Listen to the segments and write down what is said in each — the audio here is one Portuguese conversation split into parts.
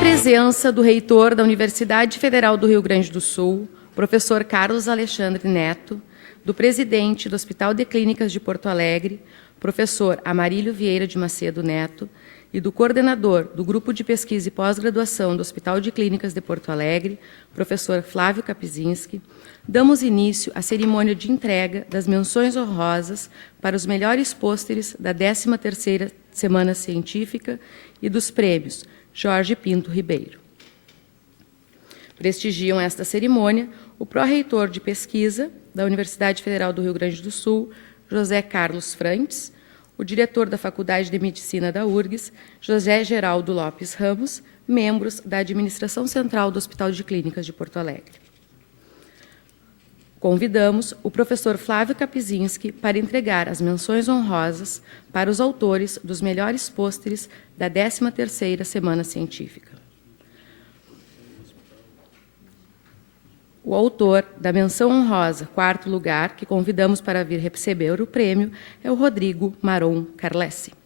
presença do reitor da Universidade Federal do Rio Grande do Sul, professor Carlos Alexandre Neto, do presidente do Hospital de Clínicas de Porto Alegre, professor Amarílio Vieira de Macedo Neto, e do coordenador do Grupo de Pesquisa e Pós-Graduação do Hospital de Clínicas de Porto Alegre, professor Flávio Kapizinski, damos início à cerimônia de entrega das menções honrosas para os melhores pôsteres da 13ª Semana Científica e dos prêmios Jorge Pinto Ribeiro. Prestigiam esta cerimônia o pró-reitor de pesquisa da Universidade Federal do Rio Grande do Sul, José Carlos Frantes, o diretor da Faculdade de Medicina da URGS, José Geraldo Lopes Ramos, membros da Administração Central do Hospital de Clínicas de Porto Alegre. Convidamos o professor Flávio Kapizinski para entregar as menções honrosas para os autores dos melhores pôsteres da 13ª Semana Científica. O autor da menção honrosa, 4º lugar, que convidamos para vir receber o prêmio, é o Rodrigo Maron Carlesi.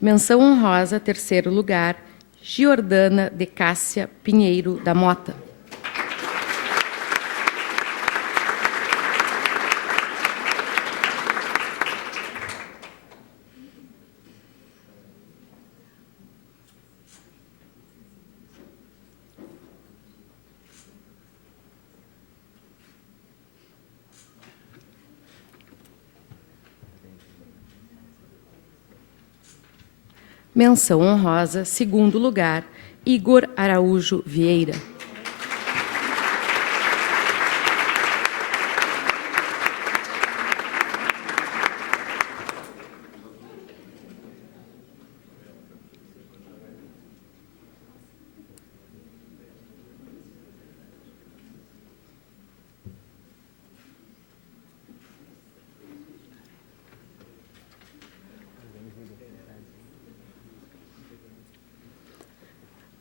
Menção honrosa, 3º lugar, Giordana de Cássia Pinheiro da Mota. Menção honrosa, 2º lugar, Igor Araújo Vieira.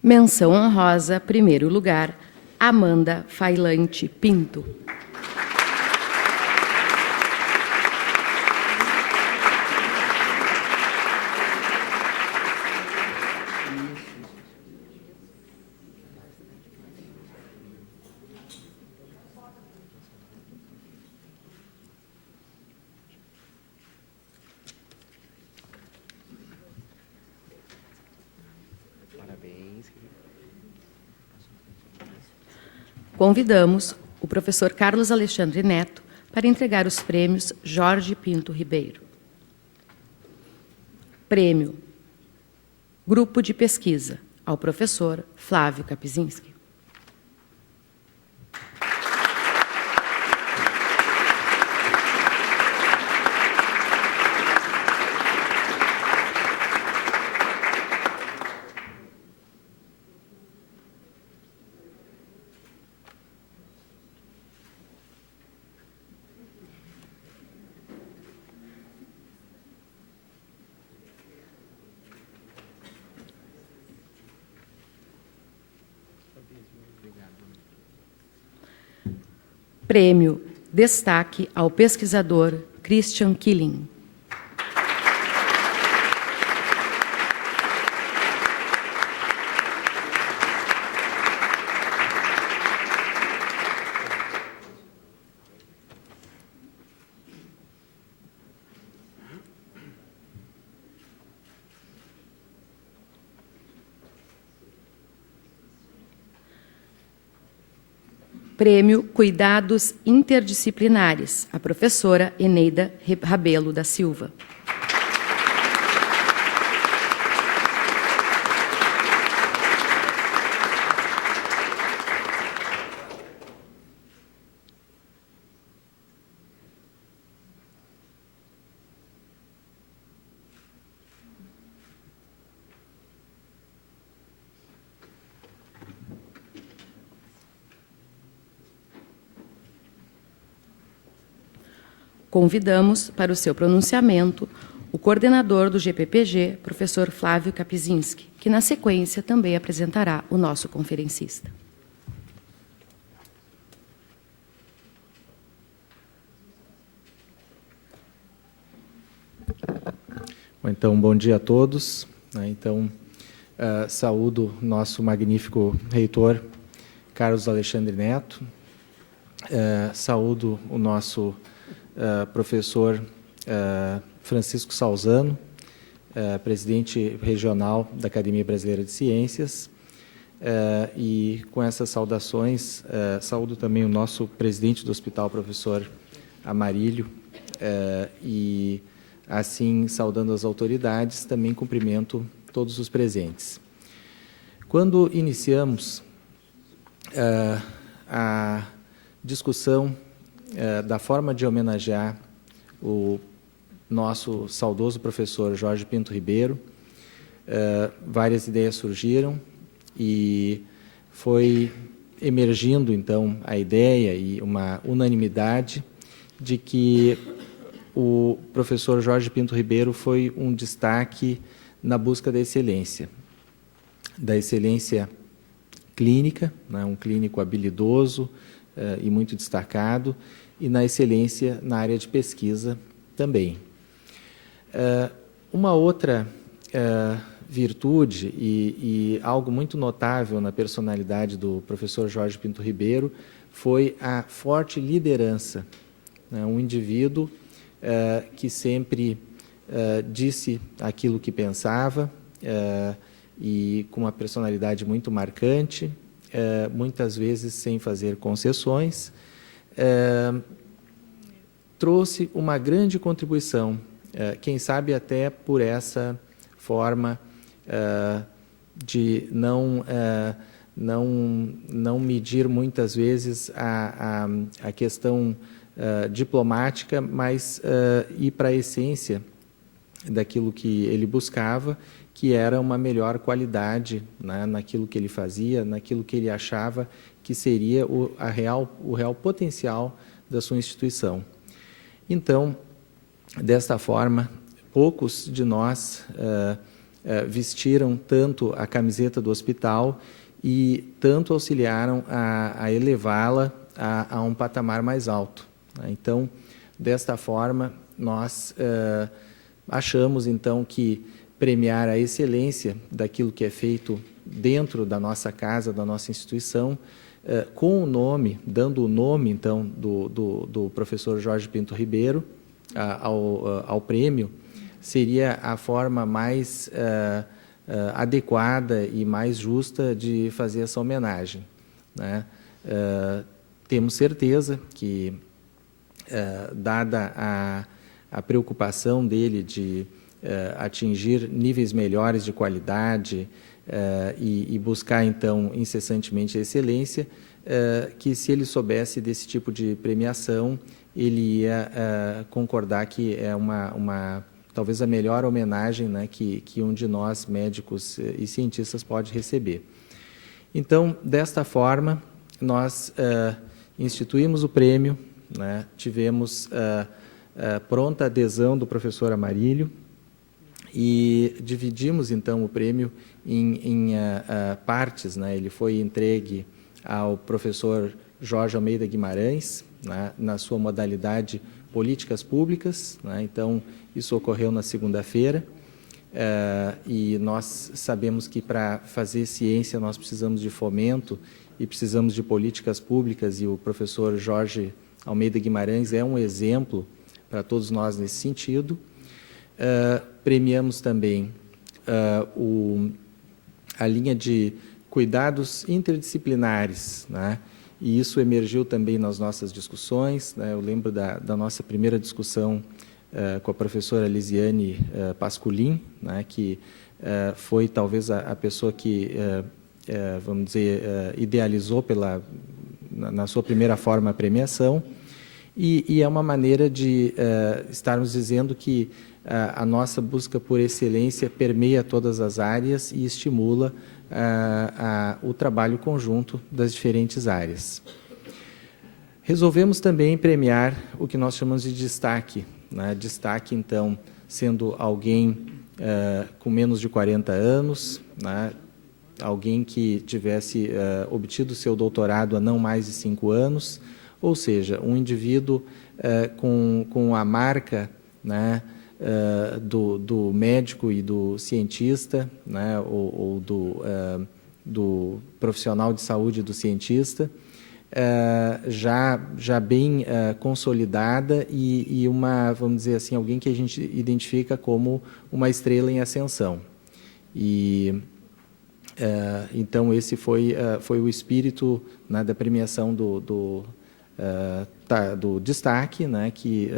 Menção honrosa, 1º lugar, Amanda Failante Pinto. Convidamos o professor Carlos Alexandre Neto para entregar os prêmios Jorge Pinto Ribeiro. Prêmio Grupo de Pesquisa ao professor Flávio Kapizinski. Prêmio Destaque ao pesquisador Christian Killing. Prêmio Cuidados Interdisciplinares, a professora Eneida Rabelo da Silva. Convidamos para o seu pronunciamento o coordenador do GPPG, professor Flávio Kapczynski, que, na sequência, também apresentará o nosso conferencista. Então, bom dia a todos. Então, saúdo nosso magnífico reitor, Carlos Alexandre Neto. Saúdo o nosso professor Francisco Salzano, presidente regional da Academia Brasileira de Ciências. E com essas saudações, saúdo também o nosso presidente do hospital, professor Amarílio, e assim, saudando as autoridades, também cumprimento todos os presentes. Quando iniciamos a discussão da forma de homenagear o nosso saudoso professor Jorge Pinto Ribeiro, várias ideias surgiram e foi emergindo, então, a ideia e uma unanimidade de que o professor Jorge Pinto Ribeiro foi um destaque na busca da excelência clínica, né, um clínico habilidoso e muito destacado, e na excelência na área de pesquisa também. Uma outra virtude e algo muito notável na personalidade do professor Jorge Pinto Ribeiro foi a forte liderança, né, um indivíduo que sempre disse aquilo que pensava e com uma personalidade muito marcante, muitas vezes sem fazer concessões, trouxe uma grande contribuição, quem sabe até por essa forma de não medir muitas vezes a questão diplomática, mas ir para a essência daquilo que ele buscava, que era uma melhor qualidade, né, naquilo que ele fazia, naquilo que ele achava que seria o real potencial da sua instituição. Então, desta forma, poucos de nós vestiram tanto a camiseta do hospital e tanto auxiliaram a elevá-la a um patamar mais alto. Então, desta forma, nós achamos, então, que premiar a excelência daquilo que é feito dentro da nossa casa, da nossa instituição, com o nome, dando o nome, então, do professor Jorge Pinto Ribeiro ao prêmio, seria a forma mais adequada e mais justa de fazer essa homenagem, né? Temos certeza que, dada a preocupação dele de atingir níveis melhores de qualidade e buscar, então, incessantemente a excelência, que se ele soubesse desse tipo de premiação, ele ia concordar que é talvez a melhor homenagem, né, que um de nós, médicos e cientistas, pode receber. Então, desta forma, nós instituímos o prêmio, né, tivemos pronta adesão do professor Amarílio e dividimos, então, o prêmio em partes, né. Ele foi entregue ao professor Jorge Almeida Guimarães, né, na sua modalidade Políticas Públicas, né. Então, isso ocorreu na segunda-feira, e nós sabemos que para fazer ciência nós precisamos de fomento e precisamos de políticas públicas, e o professor Jorge Almeida Guimarães é um exemplo para todos nós nesse sentido. Premiamos também a linha de cuidados interdisciplinares, né? E isso emergiu também nas nossas discussões, né? Eu lembro da nossa primeira discussão com a professora Lisiane Pasculin, né? Que foi talvez a pessoa que, vamos dizer, idealizou na sua primeira forma a premiação, e é uma maneira de estarmos dizendo que a nossa busca por excelência permeia todas as áreas e estimula o trabalho conjunto das diferentes áreas. Resolvemos também premiar o que nós chamamos de destaque, né? Destaque, então, sendo alguém com menos de 40 anos, né? Alguém que tivesse obtido seu doutorado há não mais de 5 anos, ou seja, um indivíduo com a marca, né, do médico e do cientista, né, ou do profissional de saúde e do cientista, já bem consolidada e uma, vamos dizer assim, alguém que a gente identifica como uma estrela em ascensão. E então esse foi o espírito, né, da premiação do destaque, né, que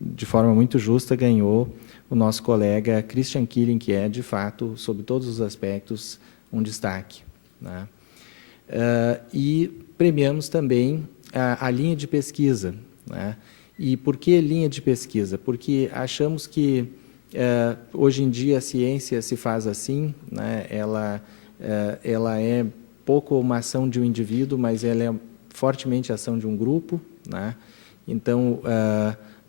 de forma muito justa ganhou o nosso colega Christian Killing, que é de fato, sob todos os aspectos, um destaque, né? E premiamos também a linha de pesquisa, né? E por que linha de pesquisa? Porque achamos que hoje em dia a ciência se faz assim, né? Ela é pouco uma ação de um indivíduo, mas ela é fortemente a ação de um grupo, né? Então,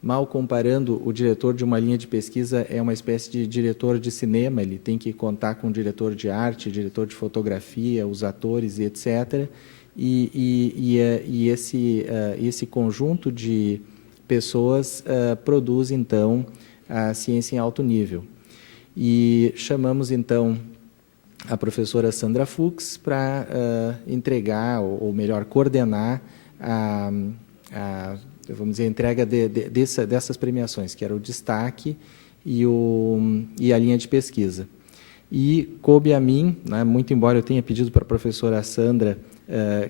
mal comparando, o diretor de uma linha de pesquisa é uma espécie de diretor de cinema, ele tem que contar com o diretor de arte, diretor de fotografia, os atores e etc. E esse conjunto de pessoas produz, então, a ciência em alto nível. E chamamos, então, a professora Sandra Fuchs para entregar, ou melhor, coordenar vamos dizer, a entrega dessas premiações, que era o destaque e a linha de pesquisa. E coube a mim, né, muito embora eu tenha pedido para a professora Sandra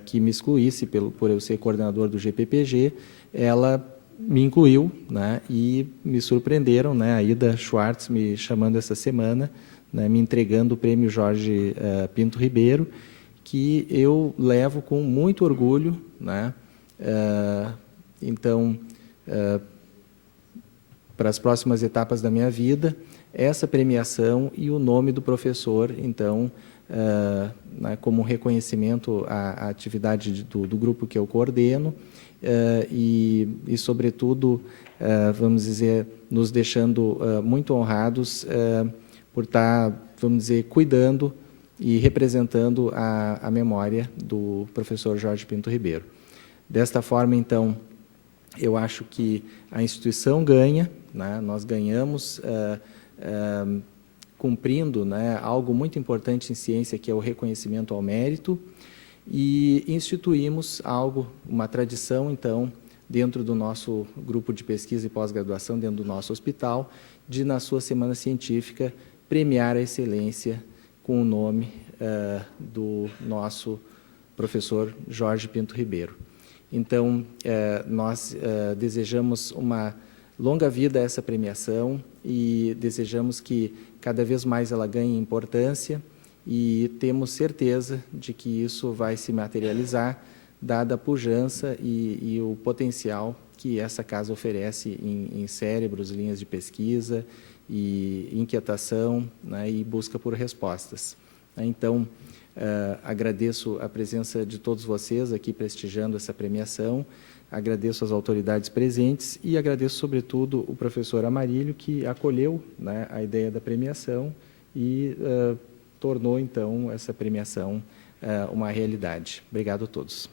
que me excluísse por eu ser coordenador do GPPG, ela me incluiu, né, e me surpreenderam, né, a Ida Schwartz me chamando essa semana, né, me entregando o prêmio Jorge Pinto Ribeiro, que eu levo com muito orgulho, né, então, para as próximas etapas da minha vida, essa premiação e o nome do professor, então, né, como reconhecimento à atividade do grupo que eu coordeno e sobretudo, vamos dizer, nos deixando muito honrados por estar, vamos dizer, cuidando e representando a memória do professor Jorge Pinto Ribeiro. Desta forma, então, eu acho que a instituição ganha, né? Nós ganhamos cumprindo, né, algo muito importante em ciência, que é o reconhecimento ao mérito, e instituímos algo, uma tradição, então, dentro do nosso grupo de pesquisa e pós-graduação, dentro do nosso hospital, de, na sua semana científica, premiar a excelência com o nome do nosso professor Jorge Pinto Ribeiro. Então, nós desejamos uma longa vida a essa premiação e desejamos que cada vez mais ela ganhe importância e temos certeza de que isso vai se materializar, dada a pujança e o potencial que essa casa oferece em cérebros, linhas de pesquisa e inquietação, né, e busca por respostas. Então, agradeço a presença de todos vocês aqui prestigiando essa premiação, agradeço as autoridades presentes e agradeço, sobretudo, o professor Amarílio, que acolheu, né, a ideia da premiação e tornou, então, essa premiação uma realidade. Obrigado a todos.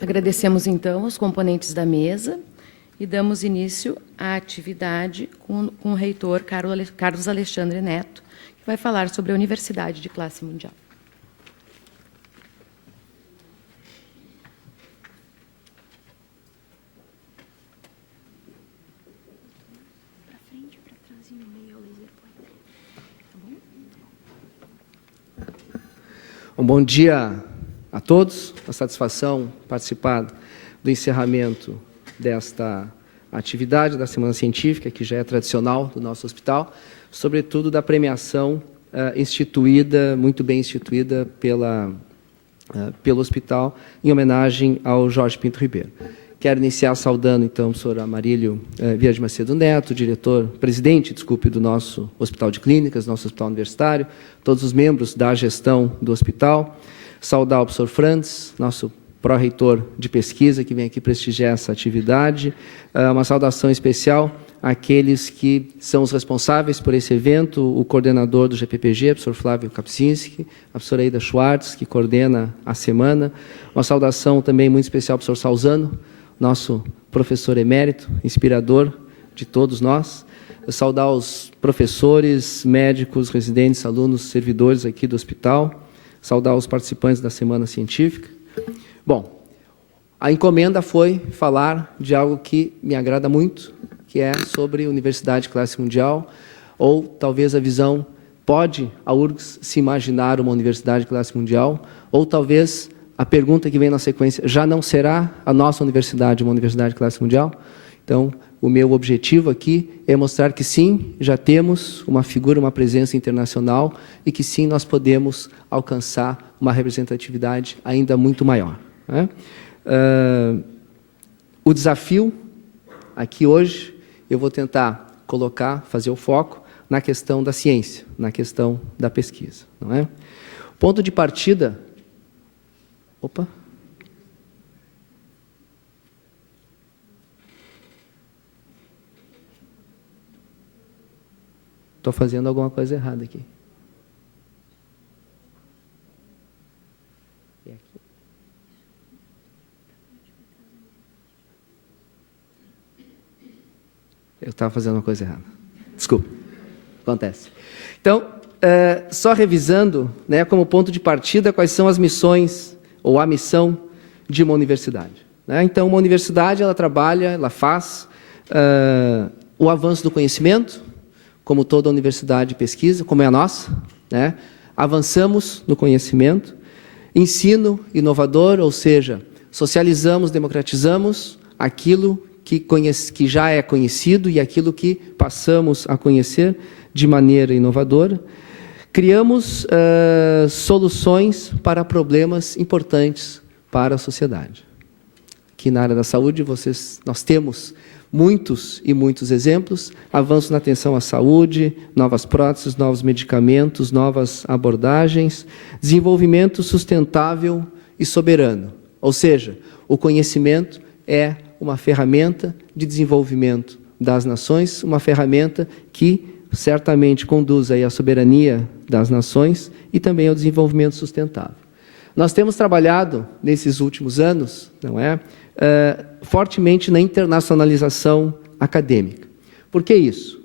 Agradecemos, então, os componentes da mesa e damos início à atividade com o reitor Carlos Alexandre Neto, que vai falar sobre a Universidade de Classe Mundial. Para frente, para trás e no meio, laser point. Tá bom? Bom dia a todos, uma satisfação participar do encerramento desta atividade da Semana Científica, que já é tradicional do nosso hospital, sobretudo da premiação instituída, muito bem instituída pelo hospital, em homenagem ao Jorge Pinto Ribeiro. Quero iniciar saudando, então, o professor Amarílio Vieira de Macedo Neto, presidente do nosso Hospital de Clínicas, nosso Hospital Universitário, todos os membros da gestão do hospital. Saudar o professor Franz, nosso pró-reitor de pesquisa, que vem aqui prestigiar essa atividade. Uma saudação especial àqueles que são os responsáveis por esse evento, o coordenador do GPPG, o professor Flávio Kapczynski, a professora Aida Schwartz, que coordena a semana. Uma saudação também muito especial ao professor Salzano, nosso professor emérito, inspirador de todos nós. Saudar os professores, médicos, residentes, alunos, servidores aqui do hospital. Saudar os participantes da Semana Científica. Bom, a encomenda foi falar de algo que me agrada muito, que é sobre universidade classe mundial, ou talvez a visão, pode a URGS se imaginar uma universidade classe mundial, ou talvez a pergunta que vem na sequência, já não será a nossa universidade uma universidade classe mundial? Então, o meu objetivo aqui é mostrar que sim, já temos uma figura, uma presença internacional e que sim, nós podemos alcançar uma representatividade ainda muito maior. Né? O desafio aqui hoje, eu vou tentar fazer o foco na questão da ciência, na questão da pesquisa. Não é? Ponto de partida... Opa! Estou fazendo alguma coisa errada aqui. Eu estava fazendo uma coisa errada. Desculpa. Acontece. Então, só revisando, né, como ponto de partida, quais são as missões ou a missão de uma universidade. Né? Então, uma universidade, ela trabalha, ela faz o avanço do conhecimento, como toda universidade de pesquisa, como é a nossa. Né? Avançamos no conhecimento. Ensino inovador, ou seja, socializamos, democratizamos aquilo que já é conhecido e aquilo que passamos a conhecer de maneira inovadora. Criamos soluções para problemas importantes para a sociedade. Aqui na área da saúde, nós temos muitos e muitos exemplos, avanços na atenção à saúde, novas próteses, novos medicamentos, novas abordagens, desenvolvimento sustentável e soberano. Ou seja, o conhecimento é uma ferramenta de desenvolvimento das nações, uma ferramenta que certamente conduz aí à soberania das nações e também ao desenvolvimento sustentável. Nós temos trabalhado, nesses últimos anos, fortemente na internacionalização acadêmica. Por que isso?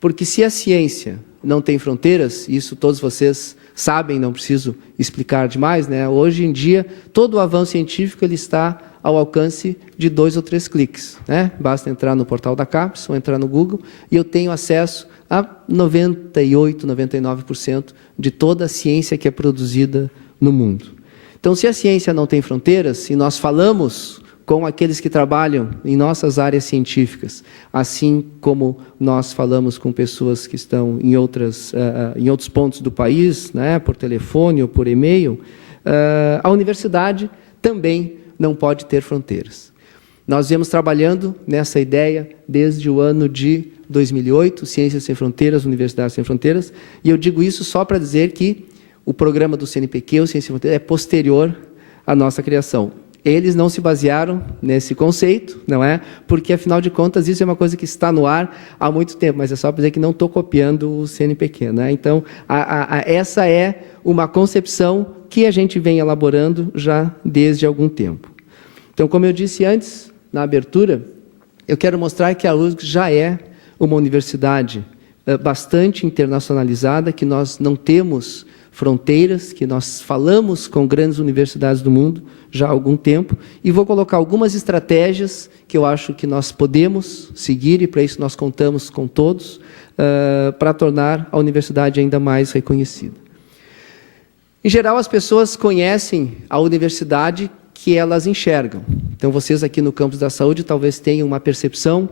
Porque se a ciência não tem fronteiras, isso todos vocês sabem, não preciso explicar demais, né? Hoje em dia, todo o avanço científico ele está ao alcance de 2 ou 3 cliques. Né? Basta entrar no portal da CAPES ou entrar no Google e eu tenho acesso a 98%, 99% de toda a ciência que é produzida no mundo. Então, se a ciência não tem fronteiras, e nós falamos com aqueles que trabalham em nossas áreas científicas, assim como nós falamos com pessoas que estão em outros pontos do país, né, por telefone ou por e-mail, a universidade também não pode ter fronteiras. Nós viemos trabalhando nessa ideia desde o ano de 2008, Ciências Sem Fronteiras, Universidades Sem Fronteiras, e eu digo isso só para dizer que o programa do CNPq, o Ciências Sem Fronteiras, é posterior à nossa criação. Eles não se basearam nesse conceito, não é? Porque, afinal de contas, isso é uma coisa que está no ar há muito tempo, mas é só para dizer que não estou copiando o CNPq. Né? Então, essa é uma concepção que a gente vem elaborando já desde algum tempo. Então, como eu disse antes, na abertura, eu quero mostrar que a URGS já é uma universidade bastante internacionalizada, que nós não temos fronteiras, que nós falamos com grandes universidades do mundo já há algum tempo, e vou colocar algumas estratégias que eu acho que nós podemos seguir, e para isso nós contamos com todos, para tornar a universidade ainda mais reconhecida. Em geral, as pessoas conhecem a universidade que elas enxergam. Então, vocês aqui no campus da saúde talvez tenham uma percepção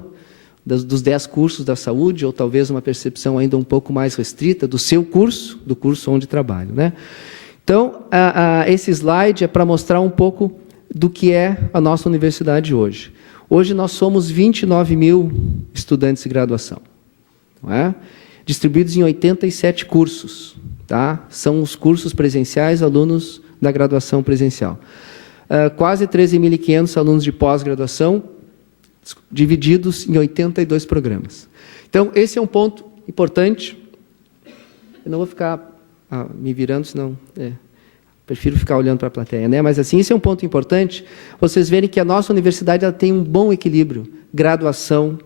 dos 10 cursos da saúde, ou talvez uma percepção ainda um pouco mais restrita do seu curso, do curso onde trabalho. Né? Então, esse slide é para mostrar um pouco do que é a nossa universidade hoje. Hoje nós somos 29 mil estudantes de graduação, não é? Distribuídos em 87 cursos. Tá? São os cursos presenciais, alunos da graduação presencial. Quase 13.500 alunos de pós-graduação, divididos em 82 programas. Então, esse é um ponto importante. Eu não vou ficar me virando, senão... prefiro ficar olhando para a plateia, né? Mas, assim, esse é um ponto importante. Vocês verem que a nossa universidade ela tem um bom equilíbrio, graduação,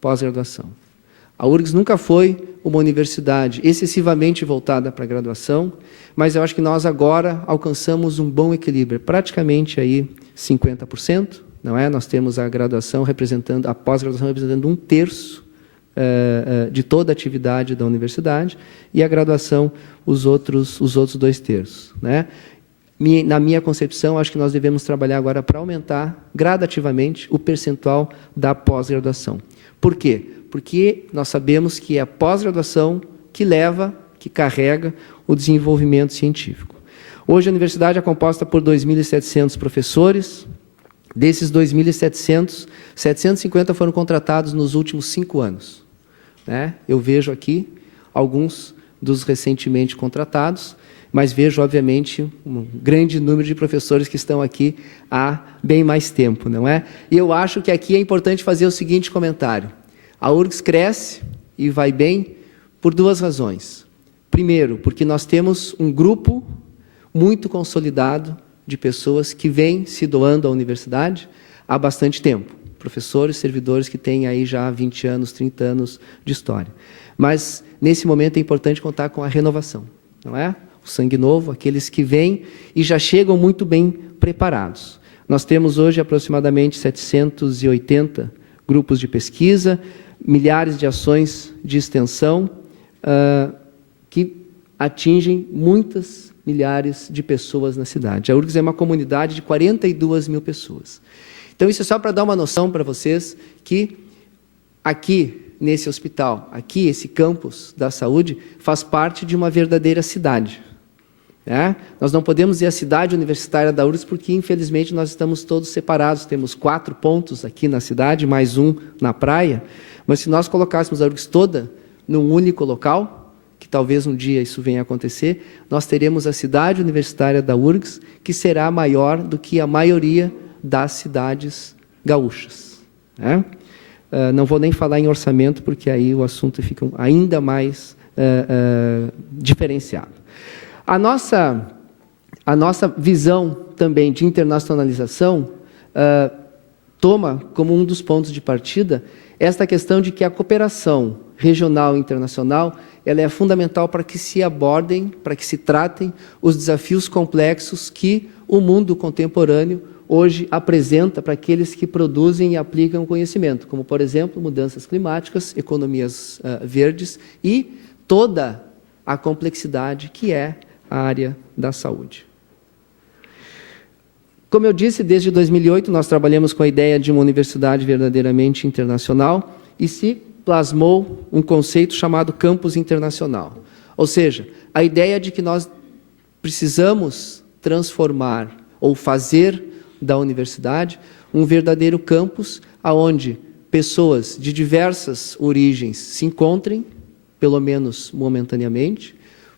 pós-graduação. A URGS nunca foi uma universidade excessivamente voltada para a graduação, mas eu acho que nós agora alcançamos um bom equilíbrio, praticamente aí 50%, não é? Nós temos a graduação representando, a pós-graduação representando 1/3 de toda a atividade da universidade e a graduação os outros 2/3, né? Na minha concepção, acho que nós devemos trabalhar agora para aumentar gradativamente o percentual da pós-graduação. Por quê? Porque nós sabemos que é a pós-graduação que leva, que carrega o desenvolvimento científico. Hoje a universidade é composta por 2.700 professores. Desses 2.700, 750 foram contratados nos últimos 5 anos. Né? Eu vejo aqui alguns dos recentemente contratados, mas vejo, obviamente, um grande número de professores que estão aqui há bem mais tempo, não é? E eu acho que aqui é importante fazer o seguinte comentário. A URGS cresce e vai bem por 2 razões. Primeiro, porque nós temos um grupo muito consolidado de pessoas que vêm se doando à universidade há bastante tempo. Professores, servidores que têm aí já 20 anos, 30 anos de história. Mas, nesse momento, é importante contar com a renovação, não é? O sangue novo, aqueles que vêm e já chegam muito bem preparados. Nós temos hoje aproximadamente 780 grupos de pesquisa, milhares de ações de extensão que atingem muitas milhares de pessoas na cidade. A URGS é uma comunidade de 42 mil pessoas. Então, isso é só para dar uma noção para vocês que aqui, nesse hospital, aqui, esse campus da saúde, faz parte de uma verdadeira cidade. Né? Nós não podemos dizer a cidade universitária da URGS porque, infelizmente, nós estamos todos separados. Temos 4 pontos aqui na cidade, mais um na praia. Mas se nós colocássemos a URGS toda num único local, que talvez um dia isso venha a acontecer, nós teremos a cidade universitária da URGS, que será maior do que a maioria das cidades gaúchas. Né? Não vou nem falar em orçamento, porque aí o assunto fica ainda mais diferenciado. A nossa visão também de internacionalização toma como um dos pontos de partida esta questão de que a cooperação regional e internacional ela é fundamental para que se abordem, para que se tratem os desafios complexos que o mundo contemporâneo hoje apresenta para aqueles que produzem e aplicam conhecimento, como, por exemplo, mudanças climáticas, economias verdes e toda a complexidade que é a área da saúde. Como eu disse, desde 2008 nós trabalhamos com a ideia de uma universidade verdadeiramente internacional e se plasmou um conceito chamado campus internacional. Ou seja, a ideia de que nós precisamos transformar ou fazer da universidade um verdadeiro campus onde pessoas de diversas origens se encontrem, pelo menos momentaneamente,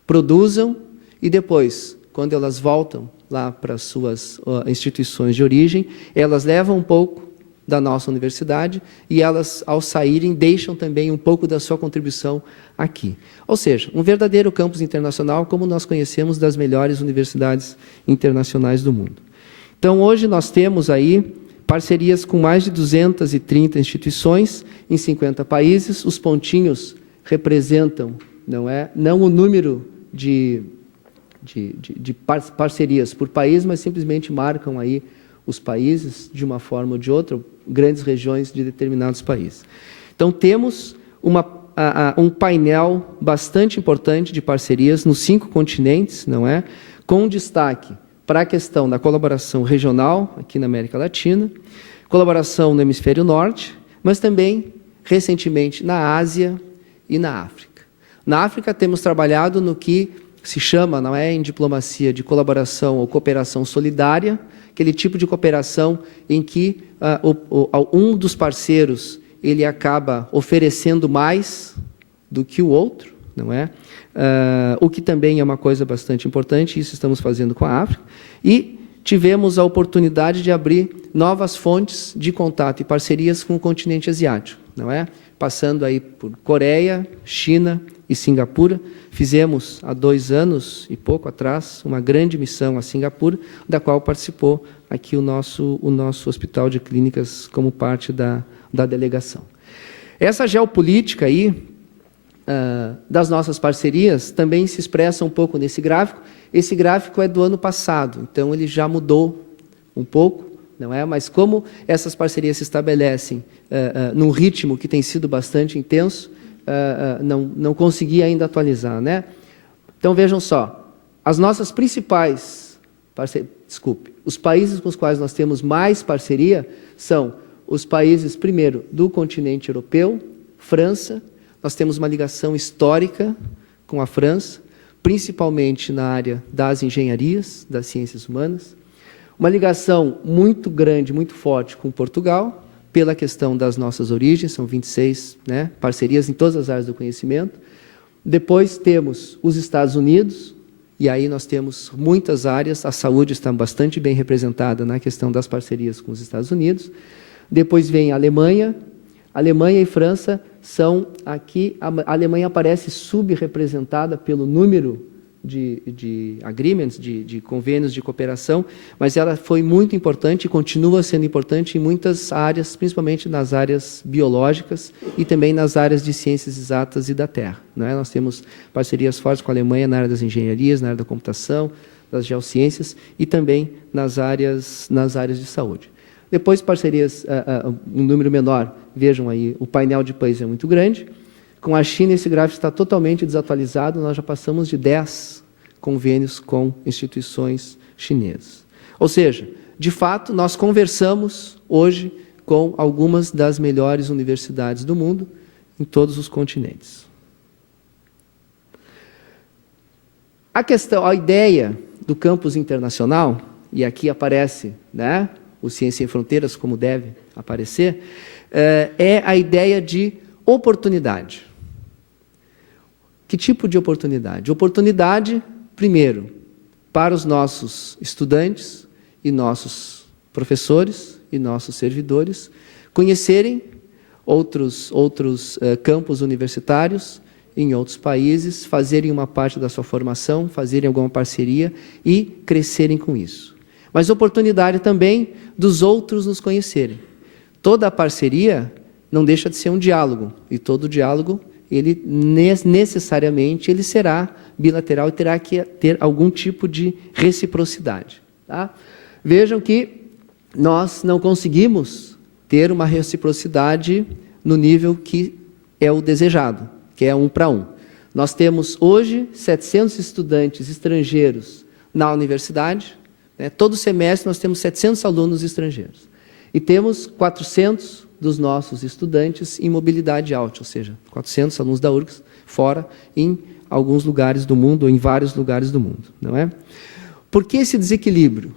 produzam e depois, quando elas voltam lá para as suas instituições de origem, elas levam um pouco da nossa universidade e elas, ao saírem, deixam também um pouco da sua contribuição aqui. Ou seja, um verdadeiro campus internacional como nós conhecemos das melhores universidades internacionais do mundo. Então, hoje nós temos aí parcerias com mais de 230 instituições em 50 países. Os pontinhos representam, não o número de parcerias por país, mas simplesmente marcam aí os países, de uma forma ou de outra, grandes regiões de determinados países. Então, temos um painel bastante importante de parcerias nos 5 continentes, com destaque para a questão da colaboração regional, aqui na América Latina, colaboração no Hemisfério Norte, mas também, recentemente, na Ásia e na África. Na África, temos trabalhado no que se chama, em diplomacia, de colaboração ou cooperação solidária, aquele tipo de cooperação em que um dos parceiros ele acaba oferecendo mais do que o outro, não é? O que também é uma coisa bastante importante, isso estamos fazendo com a África, e tivemos a oportunidade de abrir novas fontes de contato e parcerias com o continente asiático, não é? Passando aí por Coreia, China e Singapura. Fizemos, há 2 anos e pouco atrás, uma grande missão a Singapura, da qual participou aqui o nosso Hospital de Clínicas como parte da delegação. Essa geopolítica aí, das nossas parcerias, também se expressa um pouco nesse gráfico. Esse gráfico é do ano passado, então ele já mudou um pouco, não é? Mas como essas parcerias se estabelecem num ritmo que tem sido bastante intenso, não consegui ainda atualizar, né? Então vejam só, as nossas principais os países com os quais nós temos mais parceria são os países, primeiro, do continente europeu, França. Nós temos uma ligação histórica com a França, principalmente na área das engenharias, das ciências humanas. Uma ligação muito grande, muito forte com Portugal, pela questão das nossas origens, são 26, né, parcerias em todas as áreas do conhecimento. Depois temos os Estados Unidos, e aí nós temos muitas áreas, a saúde está bastante bem representada na questão das parcerias com os Estados Unidos. Depois vem a Alemanha e França são aqui, a Alemanha aparece subrepresentada pelo número de agreements, de convênios de cooperação, mas ela foi muito importante e continua sendo importante em muitas áreas, principalmente nas áreas biológicas e também nas áreas de ciências exatas e da terra, não é? Nós temos parcerias fortes com a Alemanha na área das engenharias, na área da computação, das geociências e também nas áreas de saúde. Depois, parcerias, um número menor, vejam aí, o painel de países é muito grande. Com a China, esse gráfico está totalmente desatualizado, nós já passamos de 10 convênios com instituições chinesas. Ou seja, de fato, nós conversamos hoje com algumas das melhores universidades do mundo, em todos os continentes. A ideia do campus internacional, e aqui aparece, né, o Ciência Sem Fronteiras, como deve aparecer, é a ideia de oportunidade. Que tipo de oportunidade? Oportunidade, primeiro, para os nossos estudantes e nossos professores e nossos servidores conhecerem outros campos universitários em outros países, fazerem uma parte da sua formação, fazerem alguma parceria e crescerem com isso. Mas oportunidade também dos outros nos conhecerem. Toda a parceria não deixa de ser um diálogo, e todo diálogo, ele necessariamente ele será bilateral e terá que ter algum tipo de reciprocidade. Tá? Vejam que nós não conseguimos ter uma reciprocidade no nível que é o desejado, que é 1 para 1. Nós temos hoje 700 estudantes estrangeiros na universidade, né? Todo semestre nós temos 700 alunos estrangeiros. E temos 400 dos nossos estudantes em mobilidade alta, ou seja, 400 alunos da URGS fora em alguns lugares do mundo, ou em vários lugares do mundo, não é? Por que esse desequilíbrio?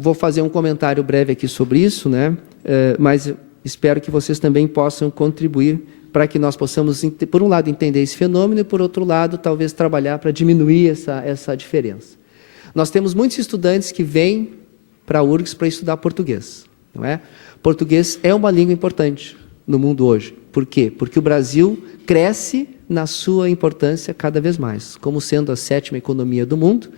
Vou fazer um comentário breve aqui sobre isso, né? Mas espero que vocês também possam contribuir para que nós possamos, por um lado, entender esse fenômeno e, por outro lado, talvez trabalhar para diminuir essa diferença. Nós temos muitos estudantes que vêm para a URGS para estudar português, não é? Português é uma língua importante no mundo hoje. Por quê? Porque o Brasil cresce na sua importância cada vez mais, como sendo a 7ª economia do mundo.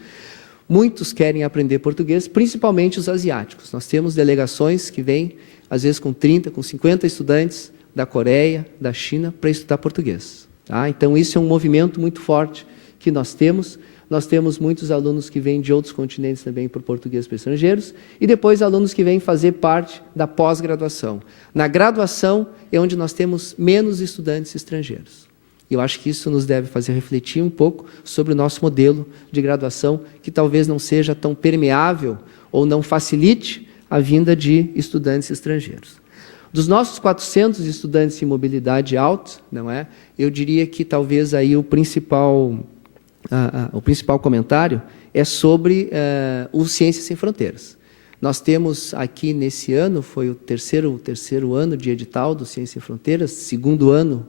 Muitos querem aprender português, principalmente os asiáticos. Nós temos delegações que vêm, às vezes, com 30, com 50 estudantes da Coreia, da China, para estudar português. Tá? Então, isso é um movimento muito forte que nós temos. Nós temos muitos alunos que vêm de outros continentes também por português para estrangeiros, e depois alunos que vêm fazer parte da pós-graduação. Na graduação é onde nós temos menos estudantes estrangeiros. Eu acho que isso nos deve fazer refletir um pouco sobre o nosso modelo de graduação, que talvez não seja tão permeável ou não facilite a vinda de estudantes estrangeiros. Dos nossos 400 estudantes em mobilidade alta, não é? Eu diria que talvez aí o principal comentário é sobre o Ciências Sem Fronteiras. Nós temos aqui nesse ano, foi o terceiro ano de edital do Ciências Sem Fronteiras, segundo ano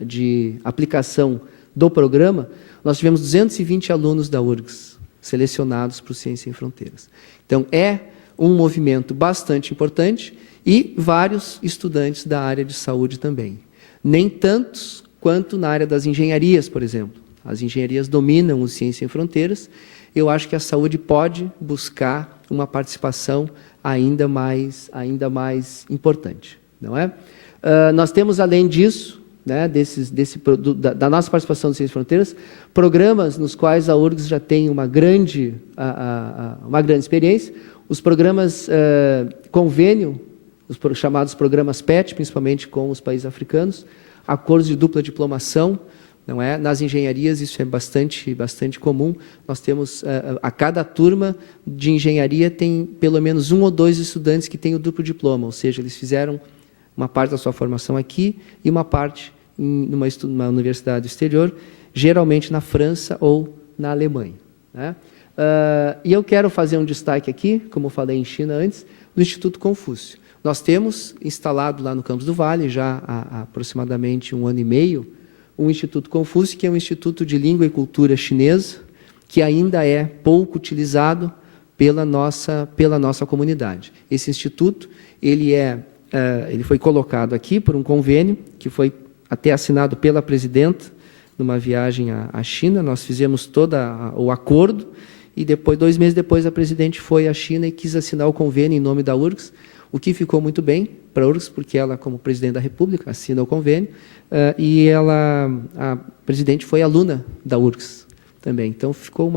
de aplicação do programa, nós tivemos 220 alunos da URGS selecionados para o Ciências Sem Fronteiras. Então, é um movimento bastante importante e vários estudantes da área de saúde também. Nem tantos quanto na área das engenharias, por exemplo. As engenharias dominam o Ciências Sem Fronteiras. Eu acho que a saúde pode buscar uma participação ainda mais importante, não é? Nós temos, além disso, né, da nossa participação no Ciências Sem Fronteiras, programas nos quais a URGS já tem uma grande experiência. Os programas convênio, os chamados programas PET, principalmente com os países africanos, acordos de dupla diplomação, não é? Nas engenharias isso é bastante comum. Nós temos, a cada turma de engenharia tem pelo menos 1 ou 2 estudantes que têm o duplo diploma, ou seja, eles fizeram uma parte da sua formação aqui e uma parte numa universidade do exterior, geralmente na França ou na Alemanha, né? E eu quero fazer um destaque aqui, como eu falei em China antes, do Instituto Confúcio. Nós temos instalado lá no Campos do Vale, já há aproximadamente 1 ano e meio, um Instituto Confúcio, que é um instituto de língua e cultura chinesa, que ainda é pouco utilizado pela nossa comunidade. Esse instituto, ele foi colocado aqui por um convênio, que foi até assinado pela presidenta, numa viagem à China. Nós fizemos todo o acordo, e depois, 2 meses depois, a presidente foi à China e quis assinar o convênio em nome da URGS, o que ficou muito bem para a URGS, porque ela, como presidente da República, assina o convênio, e a presidente foi aluna da URGS também. Então, ficou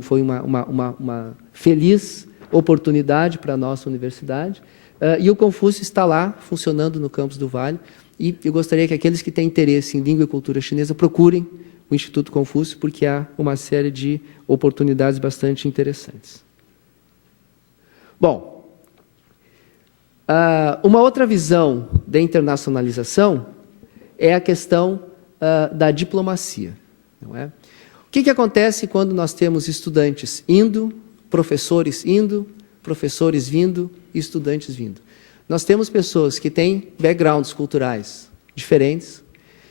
foi uma feliz oportunidade para a nossa universidade. E o Confúcio está lá, funcionando no Campos do Vale, e eu gostaria que aqueles que têm interesse em língua e cultura chinesa procurem o Instituto Confúcio, porque há uma série de oportunidades bastante interessantes. Bom, uma outra visão da internacionalização é a questão da diplomacia, não é? O que acontece quando nós temos estudantes indo, professores indo, professores vindo e estudantes vindo? Nós temos pessoas que têm backgrounds culturais diferentes,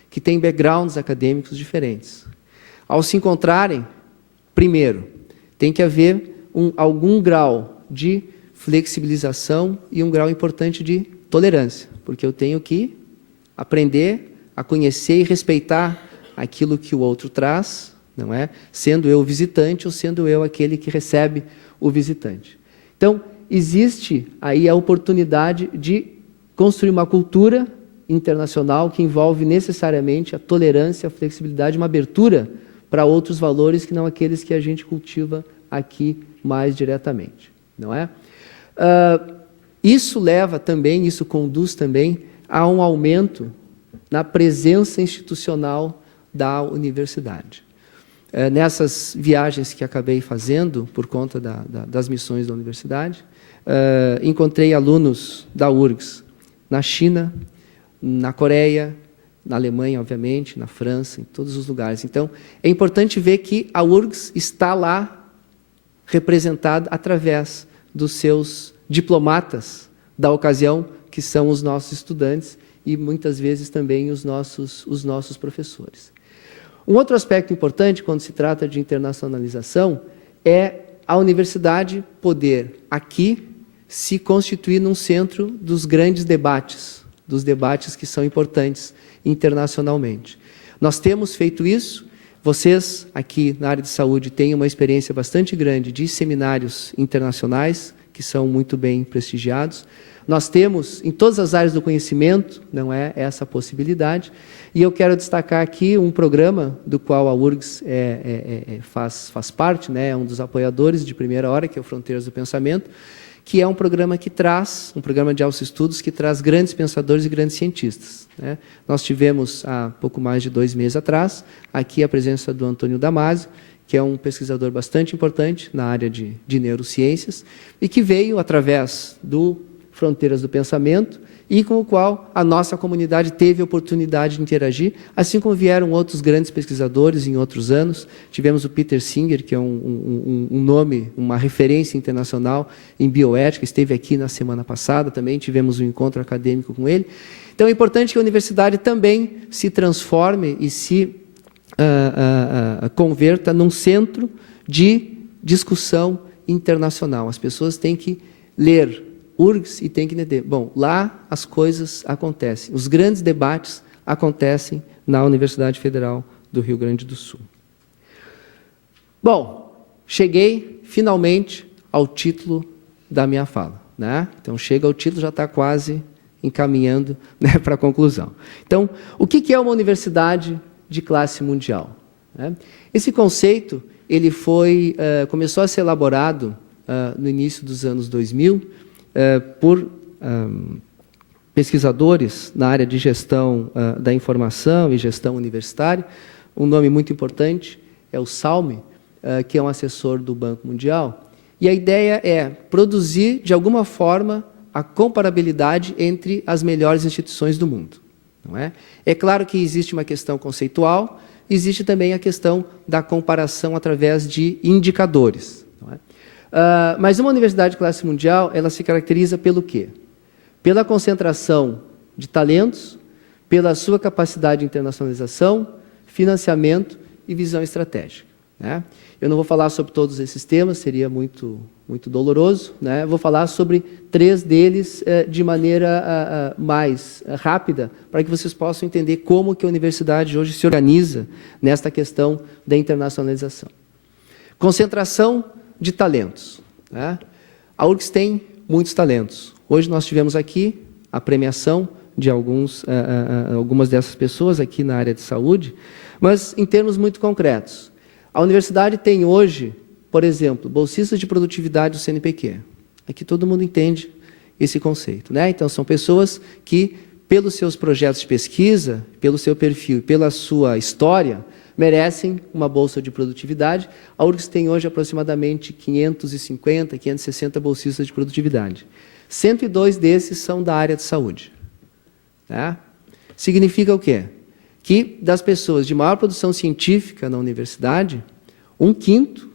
que têm backgrounds acadêmicos diferentes. Ao se encontrarem, primeiro, tem que haver algum grau de flexibilização e um grau importante de tolerância, porque eu tenho que aprender a conhecer e respeitar aquilo que o outro traz, não é? Sendo eu o visitante ou sendo eu aquele que recebe o visitante. Então, existe aí a oportunidade de construir uma cultura internacional que envolve necessariamente a tolerância, a flexibilidade, uma abertura para outros valores que não aqueles que a gente cultiva aqui mais diretamente, não é? Isso conduz também a um aumento na presença institucional da universidade. Nessas viagens que acabei fazendo por conta das missões da universidade, encontrei alunos da URGS na China, na Coreia, na Alemanha, obviamente, na França, em todos os lugares. Então, é importante ver que a URGS está lá representada através dos seus diplomatas da ocasião, que são os nossos estudantes e, muitas vezes, também os nossos professores. Um outro aspecto importante, quando se trata de internacionalização, é a universidade poder, aqui, se constituir num centro dos grandes debates, dos debates que são importantes internacionalmente. Nós temos feito isso. Vocês, aqui na área de saúde, têm uma experiência bastante grande de seminários internacionais, que são muito bem prestigiados. Nós temos, em todas as áreas do conhecimento, não é essa possibilidade, e eu quero destacar aqui um programa do qual a URGS faz parte, né, é um dos apoiadores de primeira hora, que é o Fronteiras do Pensamento, que é um programa um programa de altos estudos que traz grandes pensadores e grandes cientistas, né? Nós tivemos, há pouco mais de 2 meses atrás, aqui a presença do Antônio Damasio, que é um pesquisador bastante importante na área de neurociências, e que veio, através do Fronteiras do Pensamento, e com o qual a nossa comunidade teve a oportunidade de interagir, assim como vieram outros grandes pesquisadores em outros anos. Tivemos o Peter Singer, que é um nome, uma referência internacional em bioética, esteve aqui na semana passada, também tivemos um encontro acadêmico com ele. Então, é importante que a universidade também se transforme e se converta num centro de discussão internacional. As pessoas têm que ler URGS e têm que entender. Bom, lá as coisas acontecem. Os grandes debates acontecem na Universidade Federal do Rio Grande do Sul. Bom, cheguei finalmente ao título da minha fala, né? Então, chega ao título, já está quase encaminhando, né, para a conclusão. Então, o que é uma universidade de classe mundial? Esse conceito ele começou a ser elaborado no início dos anos 2000 por pesquisadores na área de gestão da informação e gestão universitária. Um nome muito importante é o Salme, que é um assessor do Banco Mundial. E a ideia é produzir, de alguma forma, a comparabilidade entre as melhores instituições do mundo. Não é? É claro que existe uma questão conceitual, existe também a questão da comparação através de indicadores. Não é? Mas uma universidade de classe mundial, ela se caracteriza pelo quê? Pela concentração de talentos, pela sua capacidade de internacionalização, financiamento e visão estratégica. Né? Eu não vou falar sobre todos esses temas, seria muito doloroso, né? Vou falar sobre 3 deles de maneira mais rápida, para que vocês possam entender como que a universidade hoje se organiza nesta questão da internacionalização. Concentração de talentos. Né? A URGS tem muitos talentos. Hoje nós tivemos aqui a premiação de algumas dessas pessoas aqui na área de saúde, mas em termos muito concretos. A universidade tem hoje, por exemplo, bolsistas de produtividade do CNPq. Aqui todo mundo entende esse conceito, né? Então, são pessoas que, pelos seus projetos de pesquisa, pelo seu perfil, pela sua história, merecem uma bolsa de produtividade. A URGS tem hoje aproximadamente 550, 560 bolsistas de produtividade. 102 desses são da área de saúde. Né? Significa o quê? Que das pessoas de maior produção científica na universidade, 1/5,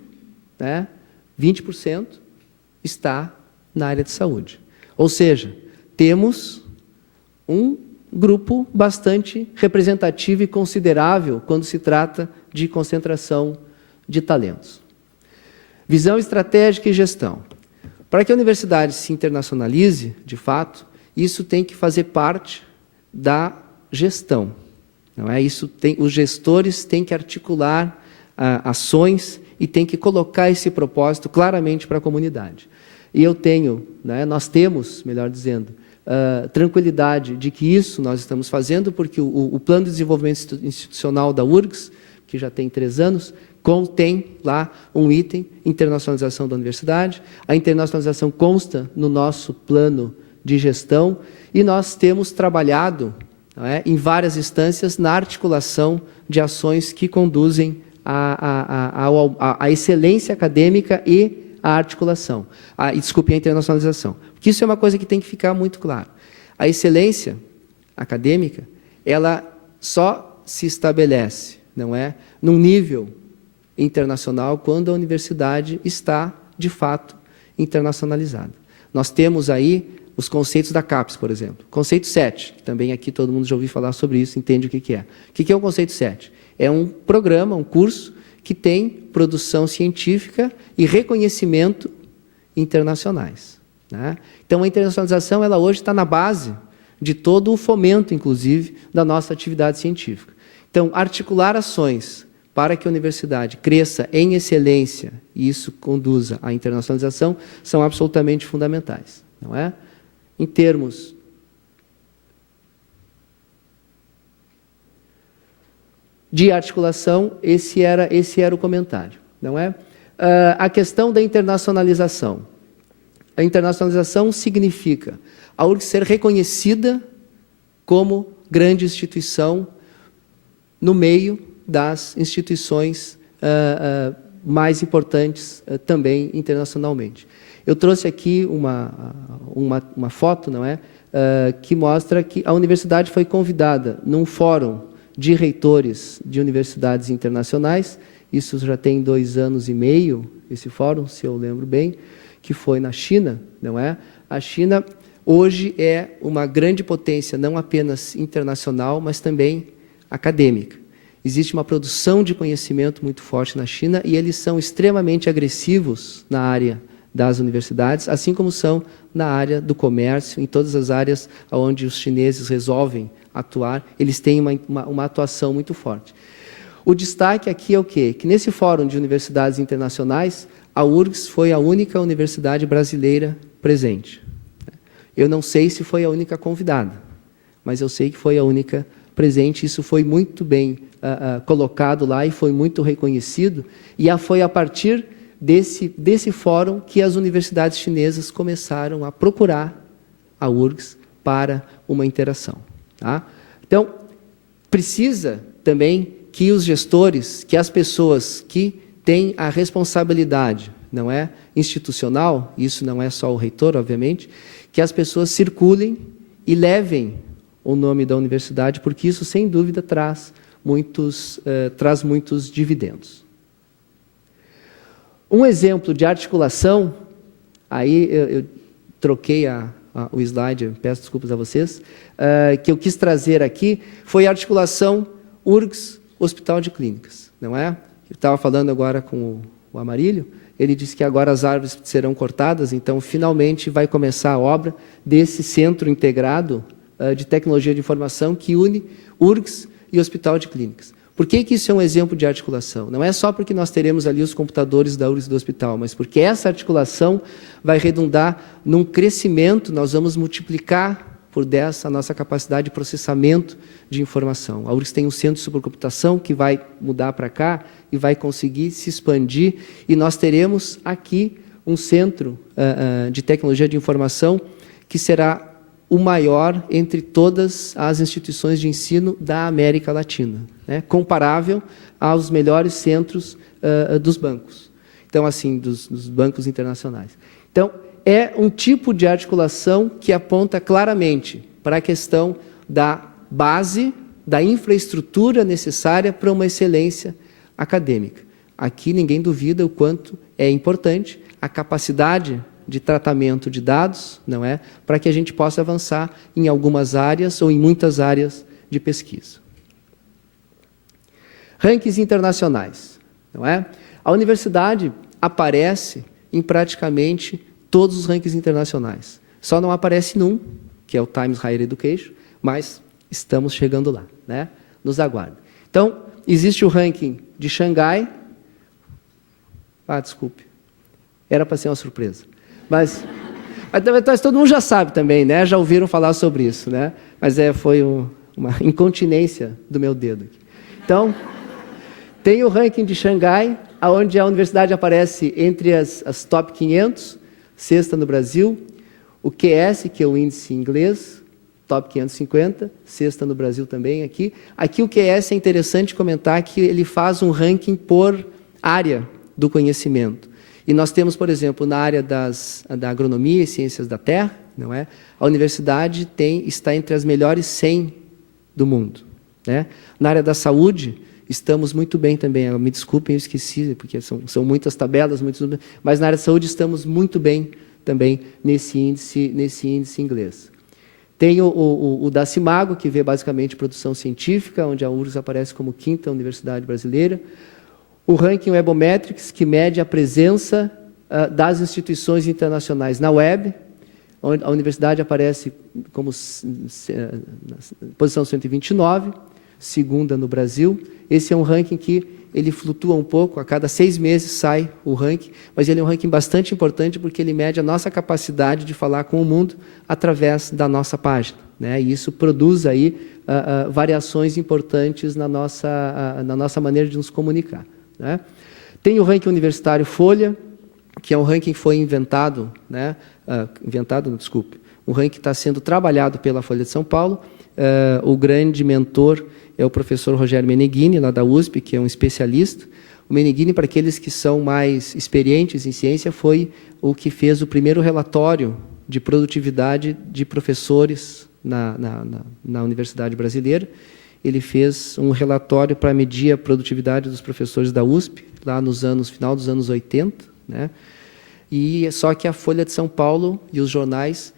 né, 20%, está na área de saúde. Ou seja, temos um grupo bastante representativo e considerável quando se trata de concentração de talentos. Visão estratégica e gestão. Para que a universidade se internacionalize, de fato, isso tem que fazer parte da gestão. Não é? Os gestores têm que articular ações e têm que colocar esse propósito claramente para a comunidade. E nós temos, melhor dizendo, tranquilidade de que isso nós estamos fazendo, porque o Plano de Desenvolvimento Institucional da URGS, que já tem 3 anos, contém lá um item, internacionalização da universidade. A internacionalização consta no nosso plano de gestão e nós temos trabalhado, não é, em várias instâncias na articulação de ações que conduzem à excelência acadêmica e à articulação, a internacionalização. Porque isso é uma coisa que tem que ficar muito claro. A excelência acadêmica, ela só se estabelece, não é, num nível internacional quando a universidade está, de fato, internacionalizada. Nós temos aí os conceitos da CAPES, por exemplo. Conceito 7, que também aqui todo mundo já ouviu falar sobre isso, entende o que é. O que é o conceito 7? É um programa, um curso, que tem produção científica e reconhecimento internacionais. Né? Então, a internacionalização, ela hoje está na base de todo o fomento, inclusive, da nossa atividade científica. Então, articular ações para que a universidade cresça em excelência e isso conduza à internacionalização são absolutamente fundamentais. Não é? Em termos de articulação, esse era o comentário. Não é? A questão da internacionalização. A internacionalização significa a URGS ser reconhecida como grande instituição no meio das instituições mais importantes também internacionalmente. Eu trouxe aqui uma foto, não é? Que mostra que a universidade foi convidada num fórum de reitores de universidades internacionais, isso já tem 2 anos e meio, esse fórum, se eu lembro bem, que foi na China, não é? A China hoje é uma grande potência, não apenas internacional, mas também acadêmica. Existe uma produção de conhecimento muito forte na China e eles são extremamente agressivos na área das universidades, assim como são na área do comércio, em todas as áreas onde os chineses resolvem atuar, eles têm uma atuação muito forte. O destaque aqui é o quê? Que nesse fórum de universidades internacionais, a URGS foi a única universidade brasileira presente. Eu não sei se foi a única convidada, mas eu sei que foi a única presente. Isso foi muito bem colocado lá e foi muito reconhecido. E foi a partir desse fórum que as universidades chinesas começaram a procurar a URGS para uma interação. Tá? Então, precisa também que os gestores, que as pessoas que têm a responsabilidade, não é institucional, isso não é só o reitor, obviamente, que as pessoas circulem e levem o nome da universidade, porque isso, sem dúvida, traz muitos dividendos. Um exemplo de articulação, aí eu troquei o slide, peço desculpas a vocês, que eu quis trazer aqui, foi a articulação URGS Hospital de Clínicas, não é? Eu estava falando agora com o Amarílio, ele disse que agora as árvores serão cortadas, então, finalmente, vai começar a obra desse centro integrado de tecnologia de informação que une URGS e Hospital de Clínicas. Por que isso é um exemplo de articulação? Não é só porque nós teremos ali os computadores da URGS do hospital, mas porque essa articulação vai redundar num crescimento, nós vamos multiplicar por 10 a nossa capacidade de processamento de informação. A URGS tem um centro de supercomputação que vai mudar para cá e vai conseguir se expandir, e nós teremos aqui um centro de tecnologia de informação que será o maior entre todas as instituições de ensino da América Latina, né? Comparável aos melhores centros dos bancos, então, assim, dos bancos internacionais. Então, é um tipo de articulação que aponta claramente para a questão da base, da infraestrutura necessária para uma excelência acadêmica. Aqui ninguém duvida o quanto é importante a capacidade de tratamento de dados, não é, para que a gente possa avançar em algumas áreas ou em muitas áreas de pesquisa. Rankings internacionais, não é? A universidade aparece em praticamente todos os rankings internacionais. Só não aparece num, que é o Times Higher Education, mas estamos chegando lá, né? Nos aguarde. Então, existe o ranking de Xangai. Desculpe. Era para ser uma surpresa. Mas todo mundo já sabe também, né? Já ouviram falar sobre isso, né? Mas foi uma incontinência do meu dedo aqui. Então, tem o ranking de Xangai, onde a universidade aparece entre as top 500, sexta no Brasil. O QS, que é o índice inglês, top 550, sexta no Brasil também aqui. Aqui o QS é interessante comentar que ele faz um ranking por área do conhecimento. E nós temos, por exemplo, na área da agronomia e ciências da terra, não é? A universidade está entre as melhores 100 do mundo, né? Na área da saúde, estamos muito bem também. Me desculpem, eu esqueci, porque são muitas tabelas, mas na área da saúde estamos muito bem também nesse índice inglês. Tem o da Cimago, que vê basicamente produção científica, onde a URGS aparece como 5ª universidade brasileira. O ranking Webometrics, que mede a presença das instituições internacionais na web, onde a universidade aparece como posição 129, 2ª no Brasil. Esse é um ranking que ele flutua um pouco, a cada 6 meses sai o ranking, mas ele é um ranking bastante importante porque ele mede a nossa capacidade de falar com o mundo através da nossa página, né? E isso produz aí variações importantes na nossa maneira de nos comunicar, né? Tem o ranking universitário Folha, que é um ranking que foi inventado, né? Um ranking que está sendo trabalhado pela Folha de São Paulo. O grande mentor é o professor Rogério Meneghini, lá da USP, que é um especialista. O Meneghini, para aqueles que são mais experientes em ciência, foi o que fez o primeiro relatório de produtividade de professores na Universidade Brasileira. Ele fez um relatório para medir a produtividade dos professores da USP, lá final dos anos 80, né? E só que a Folha de São Paulo e os jornais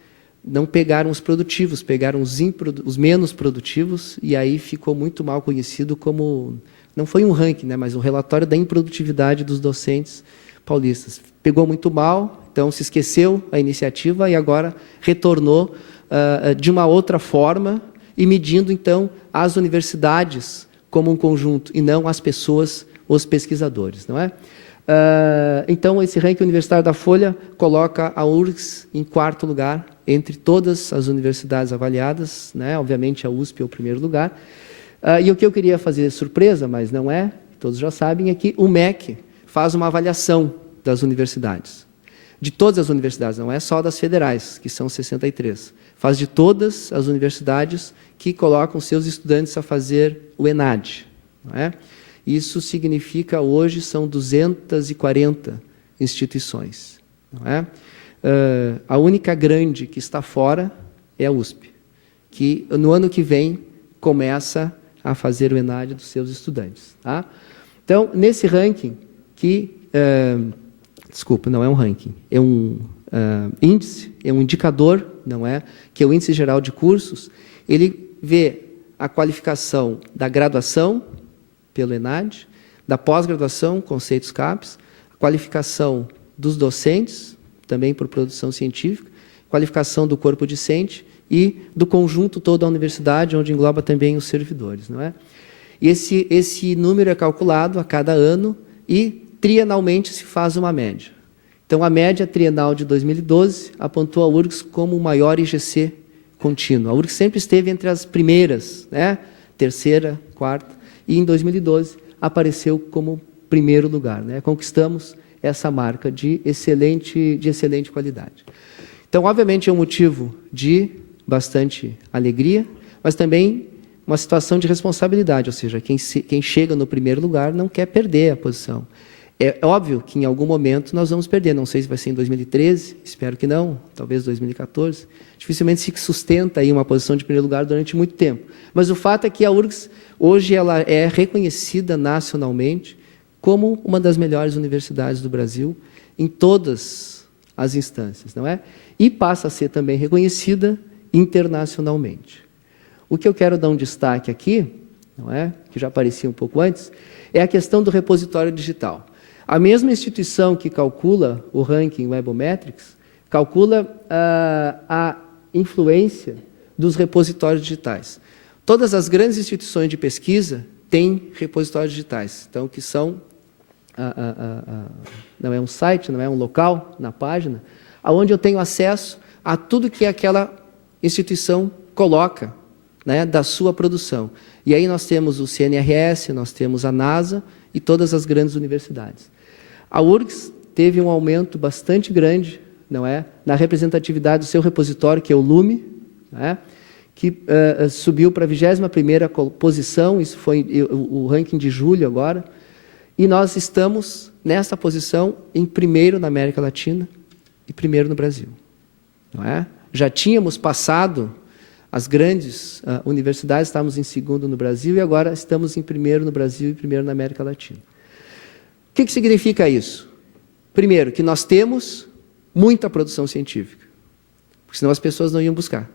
não pegaram os produtivos, pegaram os menos produtivos, e aí ficou muito mal conhecido como... Não foi um ranking, né, mas um relatório da improdutividade dos docentes paulistas. Pegou muito mal, então se esqueceu a iniciativa e agora retornou de uma outra forma e medindo, então, as universidades como um conjunto e não as pessoas, os pesquisadores, não é? Então, esse ranking universitário da Folha coloca a URGS em 4º lugar entre todas as universidades avaliadas, né? Obviamente a USP é o primeiro lugar. E o que eu queria fazer surpresa, mas não é, todos já sabem, é que o MEC faz uma avaliação das universidades. De todas as universidades, não é só das federais, que são 63. Faz de todas as universidades que colocam seus estudantes a fazer o ENAD, não é? Isso significa, hoje, são 240 instituições, não é? A única grande que está fora é a USP, que no ano que vem começa a fazer o ENAD dos seus estudantes. Tá? Então, nesse ranking, desculpa, não é um ranking, é um índice, é um indicador, não é? Que é o Índice Geral de Cursos, ele vê a qualificação da graduação, pelo ENAD, da pós-graduação, conceitos CAPES, a qualificação dos docentes, também por produção científica, qualificação do corpo discente e do conjunto todo da universidade, onde engloba também os servidores, não é? E esse número é calculado a cada ano e trienalmente se faz uma média. Então, a média trienal de 2012 apontou a URGS como o maior IGC contínuo. A URGS sempre esteve entre as primeiras, né? 3ª, 4ª, e em 2012 apareceu como primeiro lugar, né? Conquistamos essa marca de excelente qualidade. Então, obviamente, é um motivo de bastante alegria, mas também uma situação de responsabilidade, ou seja, quem chega no primeiro lugar não quer perder a posição. É óbvio que em algum momento nós vamos perder, não sei se vai ser em 2013, espero que não, talvez 2014. Dificilmente se sustenta aí uma posição de primeiro lugar durante muito tempo. Mas o fato é que a URGS, hoje, ela é reconhecida nacionalmente como uma das melhores universidades do Brasil em todas as instâncias, não é? E passa a ser também reconhecida internacionalmente. O que eu quero dar um destaque aqui, não é? Que já aparecia um pouco antes, é a questão do repositório digital. A mesma instituição que calcula o ranking Webometrics calcula a influência dos repositórios digitais. Todas as grandes instituições de pesquisa têm repositórios digitais, então, que são, não é um site, não é um local na página, onde eu tenho acesso a tudo que aquela instituição coloca, né, da sua produção. E aí nós temos o CNRS, nós temos a NASA e todas as grandes universidades. A URGS teve um aumento bastante grande, não é, na representatividade do seu repositório, que é o Lume, não é, que subiu para a 21ª posição, isso foi o ranking de julho agora, e nós estamos nessa posição em primeiro na América Latina e primeiro no Brasil. Não é? Já tínhamos passado as grandes universidades, estávamos em segundo no Brasil e agora estamos em primeiro no Brasil e primeiro na América Latina. O que significa isso? Primeiro, que nós temos muita produção científica, porque senão as pessoas não iam buscar.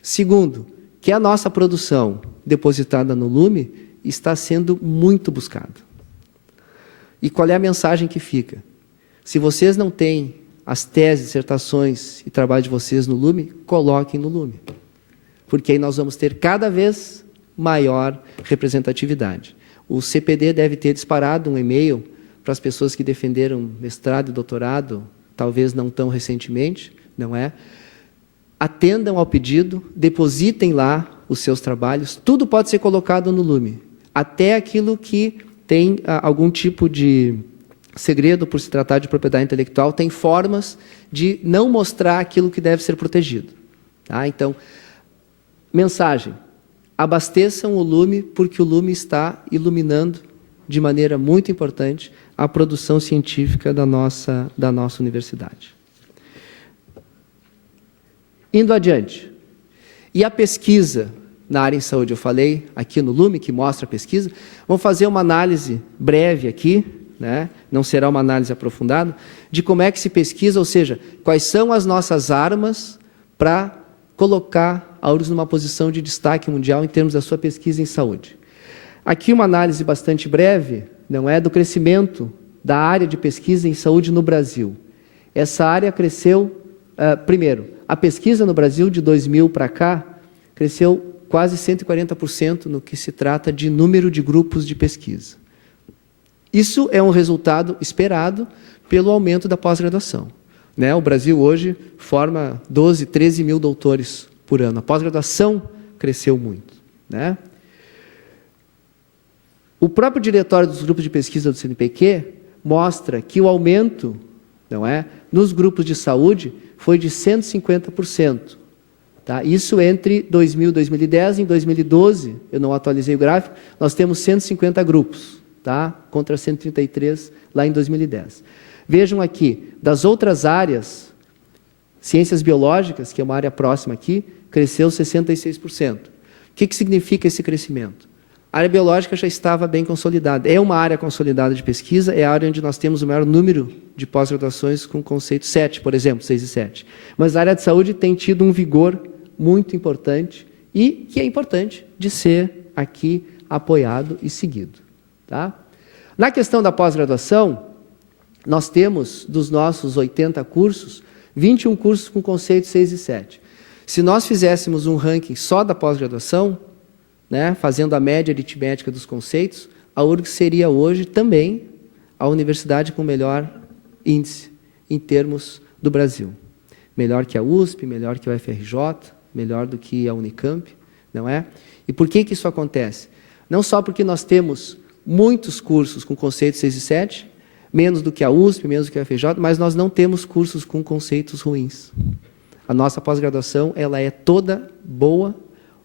Segundo, que a nossa produção depositada no Lume está sendo muito buscada. E qual é a mensagem que fica? Se vocês não têm as teses, dissertações e trabalho de vocês no Lume, coloquem no Lume. Porque aí nós vamos ter cada vez maior representatividade. O CPD deve ter disparado um e-mail para as pessoas que defenderam mestrado e doutorado, talvez não tão recentemente, não é? Atendam ao pedido, depositem lá os seus trabalhos, tudo pode ser colocado no Lume, até aquilo que tem algum tipo de segredo por se tratar de propriedade intelectual, tem formas de não mostrar aquilo que deve ser protegido. Tá? Então, mensagem, abasteçam o Lume porque o Lume está iluminando de maneira muito importante a produção científica da nossa universidade. Indo adiante. E a pesquisa na área em saúde, eu falei aqui no Lume, que mostra a pesquisa. Vamos fazer uma análise breve aqui, né? Não será uma análise aprofundada, de como é que se pesquisa, ou seja, quais são as nossas armas para colocar a URGS numa posição de destaque mundial em termos da sua pesquisa em saúde. Aqui uma análise bastante breve, não é, do crescimento da área de pesquisa em saúde no Brasil. Essa área cresceu, primeiro, a pesquisa no Brasil de 2000 para cá, cresceu quase 140% no que se trata de número de grupos de pesquisa. Isso é um resultado esperado pelo aumento da pós-graduação, né? O Brasil hoje forma 12, 13 mil doutores por ano. A pós-graduação cresceu muito, né? O próprio diretório dos grupos de pesquisa do CNPq mostra que o aumento, não é, nos grupos de saúde foi de 150%. Tá? Isso entre 2000 e 2010. Em 2012, eu não atualizei o gráfico, nós temos 150 grupos, tá? Contra 133 lá em 2010. Vejam aqui, das outras áreas, ciências biológicas, que é uma área próxima aqui, cresceu 66%. O que significa esse crescimento? A área biológica já estava bem consolidada. É uma área consolidada de pesquisa, é a área onde nós temos o maior número de pós-graduações com o conceito 7, por exemplo, 6 e 7. Mas a área de saúde tem tido um vigor muito importante e que é importante de ser aqui apoiado e seguido. Tá? Na questão da pós-graduação, nós temos, dos nossos 80 cursos, 21 cursos com conceito 6 e 7. Se nós fizéssemos um ranking só da pós-graduação, né, fazendo a média aritmética dos conceitos, a URGS seria hoje também a universidade com o melhor índice em termos do Brasil. Melhor que a USP, melhor que a UFRJ, melhor do que a Unicamp, não é? E por que isso acontece? Não só porque nós temos muitos cursos com conceitos 6 e 7, menos do que a USP, menos do que a UFRJ, mas nós não temos cursos com conceitos ruins. A nossa pós-graduação, ela é toda boa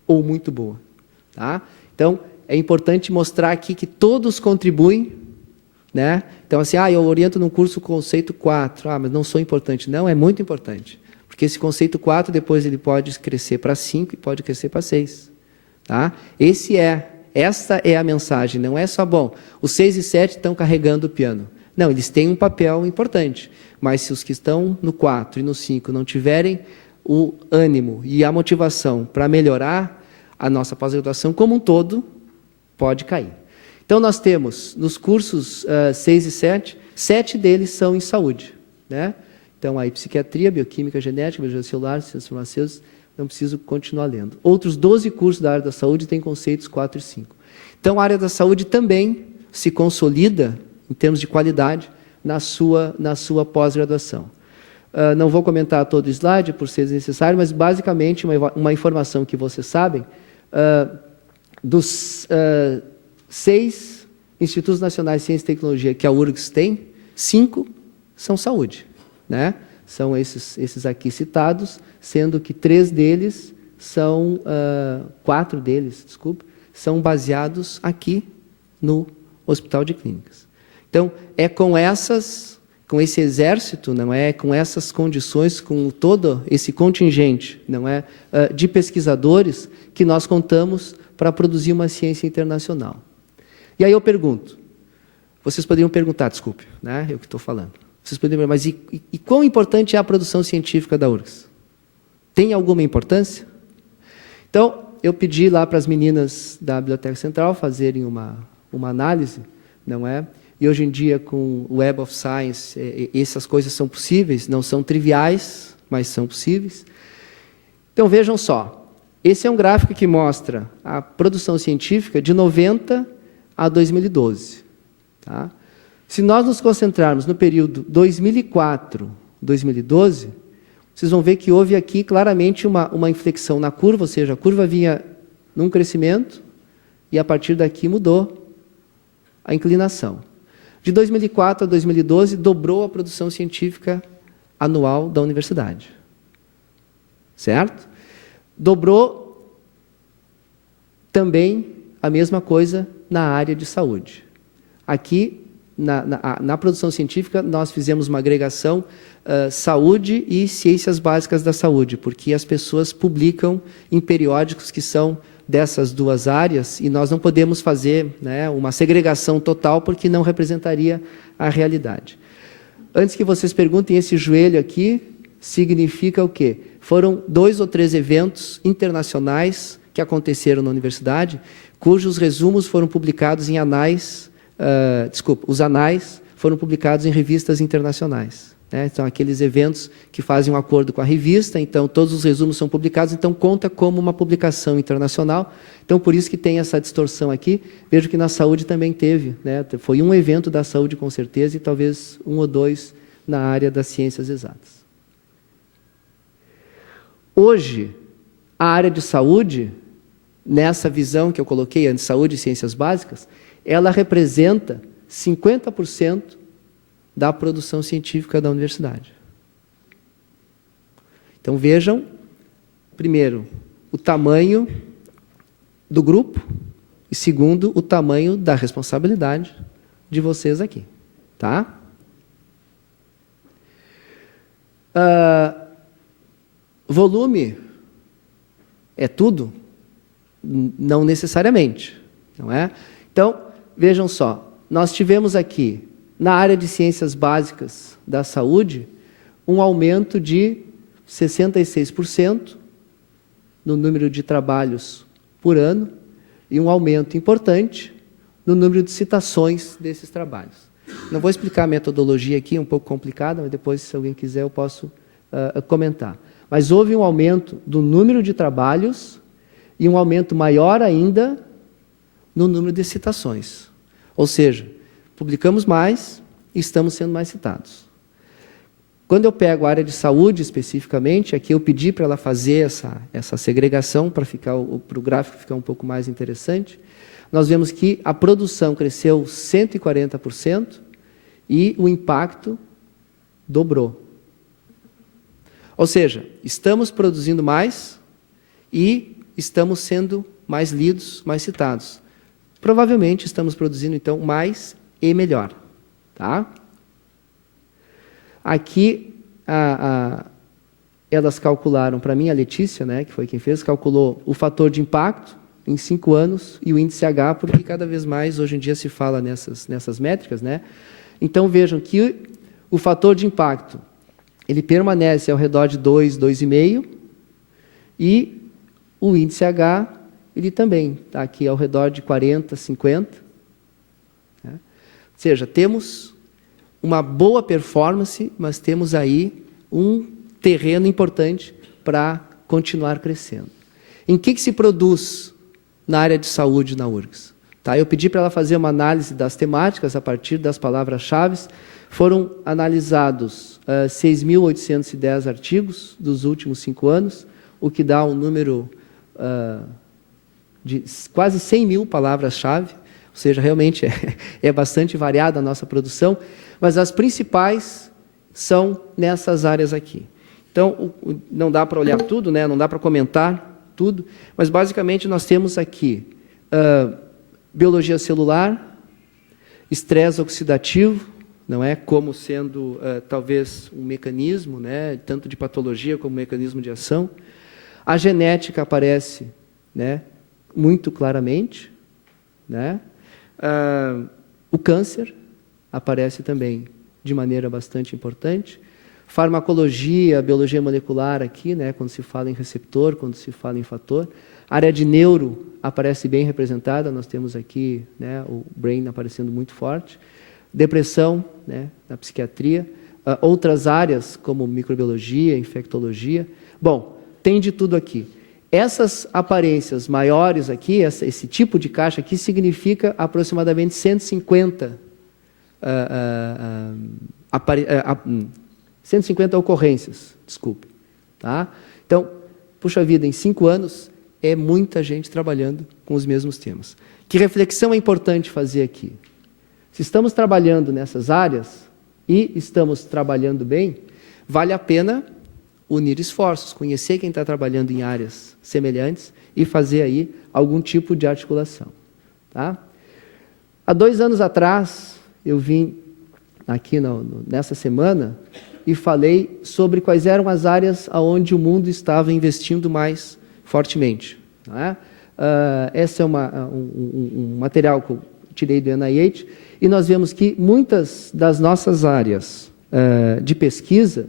ou muito boa. Tá? Então, é importante mostrar aqui que todos contribuem, né? Então, assim, eu oriento num curso conceito 4, mas não sou importante. Não, é muito importante. Porque esse conceito 4, depois ele pode crescer para 5 e pode crescer para 6. Tá? Esta é a mensagem, não é só, bom, os 6 e 7 estão carregando o piano. Não, eles têm um papel importante, mas se os que estão no 4 e no 5 não tiverem o ânimo e a motivação para melhorar, a nossa pós-graduação como um todo pode cair. Então, nós temos, nos cursos 6 e 7, 7 deles são em saúde, né? Então, aí, psiquiatria, bioquímica, genética, biologia celular, ciências farmacêuticas, não preciso continuar lendo. Outros 12 cursos da área da saúde têm conceitos 4 e 5. Então, a área da saúde também se consolida, em termos de qualidade, na sua pós-graduação. Não vou comentar todo o slide, por ser necessário, mas, basicamente, uma informação que vocês sabem, dos 6 Institutos Nacionais de Ciência e Tecnologia que a URGS tem, 5 são saúde, né? São esses aqui citados, sendo que 4 deles, são baseados aqui no Hospital de Clínicas. Então, é com esse exército, não é, com essas condições, com todo esse contingente, não é, de pesquisadores que nós contamos para produzir uma ciência internacional. E aí eu pergunto, vocês poderiam perguntar, desculpe, né, eu que estou falando. Vocês poderiam perguntar, mas e quão importante é a produção científica da URGS? Tem alguma importância? Então, eu pedi lá para as meninas da Biblioteca Central fazerem uma análise, não é? E hoje em dia, com o Web of Science, essas coisas são possíveis, não são triviais, mas são possíveis. Então, vejam só, esse é um gráfico que mostra a produção científica de 90 a 2012. Tá? Se nós nos concentrarmos no período 2004-2012, vocês vão ver que houve aqui claramente uma inflexão na curva, ou seja, a curva vinha num crescimento e a partir daqui mudou a inclinação. De 2004 a 2012, dobrou a produção científica anual da universidade. Certo? Dobrou também a mesma coisa na área de saúde. Aqui, na produção científica, nós fizemos uma agregação saúde e ciências básicas da saúde, porque as pessoas publicam em periódicos que são dessas duas áreas e nós não podemos fazer, né, uma segregação total porque não representaria a realidade. Antes que vocês perguntem, esse joelho aqui significa o quê? Foram 2 ou 3 eventos internacionais que aconteceram na universidade, cujos resumos foram publicados em anais, os anais foram publicados em revistas internacionais. Então, aqueles eventos que fazem um acordo com a revista, então todos os resumos são publicados, então conta como uma publicação internacional. Então, por isso que tem essa distorção aqui. Vejo que na saúde também teve, né? Foi um evento da saúde com certeza e talvez 1 ou 2 na área das ciências exatas. Hoje, a área de saúde, nessa visão que eu coloquei, antes, saúde e ciências básicas, ela representa 50% da produção científica da universidade. Então, vejam, primeiro, o tamanho do grupo e, segundo, o tamanho da responsabilidade de vocês aqui. Tá? Volume é tudo? Não necessariamente, não é? Então, vejam só, nós tivemos aqui, na área de ciências básicas da saúde, um aumento de 66% no número de trabalhos por ano e um aumento importante no número de citações desses trabalhos. Não vou explicar a metodologia aqui, é um pouco complicada, mas depois, se alguém quiser, eu posso comentar. Mas houve um aumento do número de trabalhos e um aumento maior ainda no número de citações. Ou seja, publicamos mais e estamos sendo mais citados. Quando eu pego a área de saúde especificamente, aqui eu pedi para ela fazer essa segregação para o gráfico ficar um pouco mais interessante. Nós vemos que a produção cresceu 140% e o impacto dobrou. Ou seja, estamos produzindo mais e estamos sendo mais lidos, mais citados. Provavelmente estamos produzindo, então, mais e melhor. Tá? Aqui, elas calcularam, para mim, a Letícia, né, que foi quem fez, calculou o fator de impacto em 5 anos e o índice H, porque cada vez mais, hoje em dia, se fala nessas métricas. Né? Então, vejam que o fator de impacto, ele permanece ao redor de 2, 2,5, e o índice H, ele também está aqui ao redor de 40, 50. Né? Ou seja, temos uma boa performance, mas temos aí um terreno importante para continuar crescendo. Em que se produz na área de saúde na URGS? Tá? Eu pedi para ela fazer uma análise das temáticas a partir das palavras-chave. Foram analisados 6.810 artigos dos últimos 5 anos, o que dá um número de quase 100 mil palavras-chave, ou seja, realmente é bastante variada a nossa produção, mas as principais são nessas áreas aqui. Então, não dá para olhar tudo, né? Não dá para comentar tudo, mas basicamente nós temos aqui biologia celular, estresse oxidativo, não é? Como sendo talvez um mecanismo, né? Tanto de patologia como mecanismo de ação. A genética aparece, né? Muito claramente, né? O câncer aparece também de maneira bastante importante. Farmacologia, biologia molecular aqui, né? Quando se fala em receptor, quando se fala em fator. A área de neuro aparece bem representada, nós temos aqui, né, o brain aparecendo muito forte. Depressão, né, na psiquiatria. Outras áreas, como microbiologia, infectologia. Bom, tem de tudo aqui. Essas aparências maiores aqui, esse tipo de caixa aqui, significa aproximadamente 150 ocorrências, desculpe. Tá? Então, puxa vida, em 5 anos, é muita gente trabalhando com os mesmos temas. Que reflexão é importante fazer aqui? Se estamos trabalhando nessas áreas e estamos trabalhando bem, vale a pena unir esforços, conhecer quem está trabalhando em áreas semelhantes e fazer aí algum tipo de articulação. Tá? Há 2 anos atrás, eu vim aqui nessa semana e falei sobre quais eram as áreas onde o mundo estava investindo mais fortemente. Não é? Esse é um material que eu tirei do NIH, e nós vemos que muitas das nossas áreas de pesquisa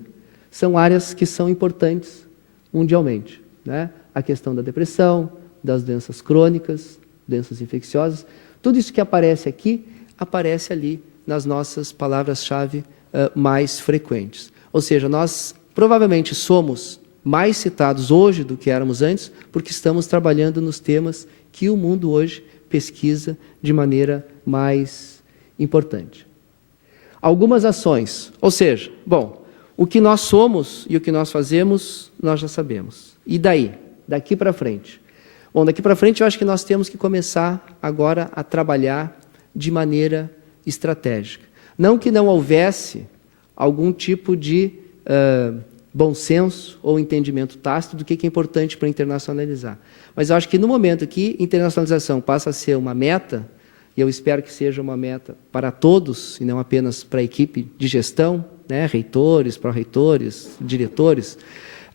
são áreas que são importantes mundialmente. Né? A questão da depressão, das doenças crônicas, doenças infecciosas, tudo isso que aparece aqui, aparece ali nas nossas palavras-chave mais frequentes. Ou seja, nós provavelmente somos mais citados hoje do que éramos antes, porque estamos trabalhando nos temas que o mundo hoje pesquisa de maneira mais importante. Algumas ações, ou seja, bom, o que nós somos e o que nós fazemos, nós já sabemos. E daí? Daqui para frente? Bom, daqui para frente eu acho que nós temos que começar agora a trabalhar de maneira estratégica. Não que não houvesse algum tipo de bom senso ou entendimento tácito do que é importante para internacionalizar. Mas eu acho que no momento que internacionalização passa a ser uma meta, e eu espero que seja uma meta para todos, e não apenas para a equipe de gestão, né, reitores, pró-reitores, diretores,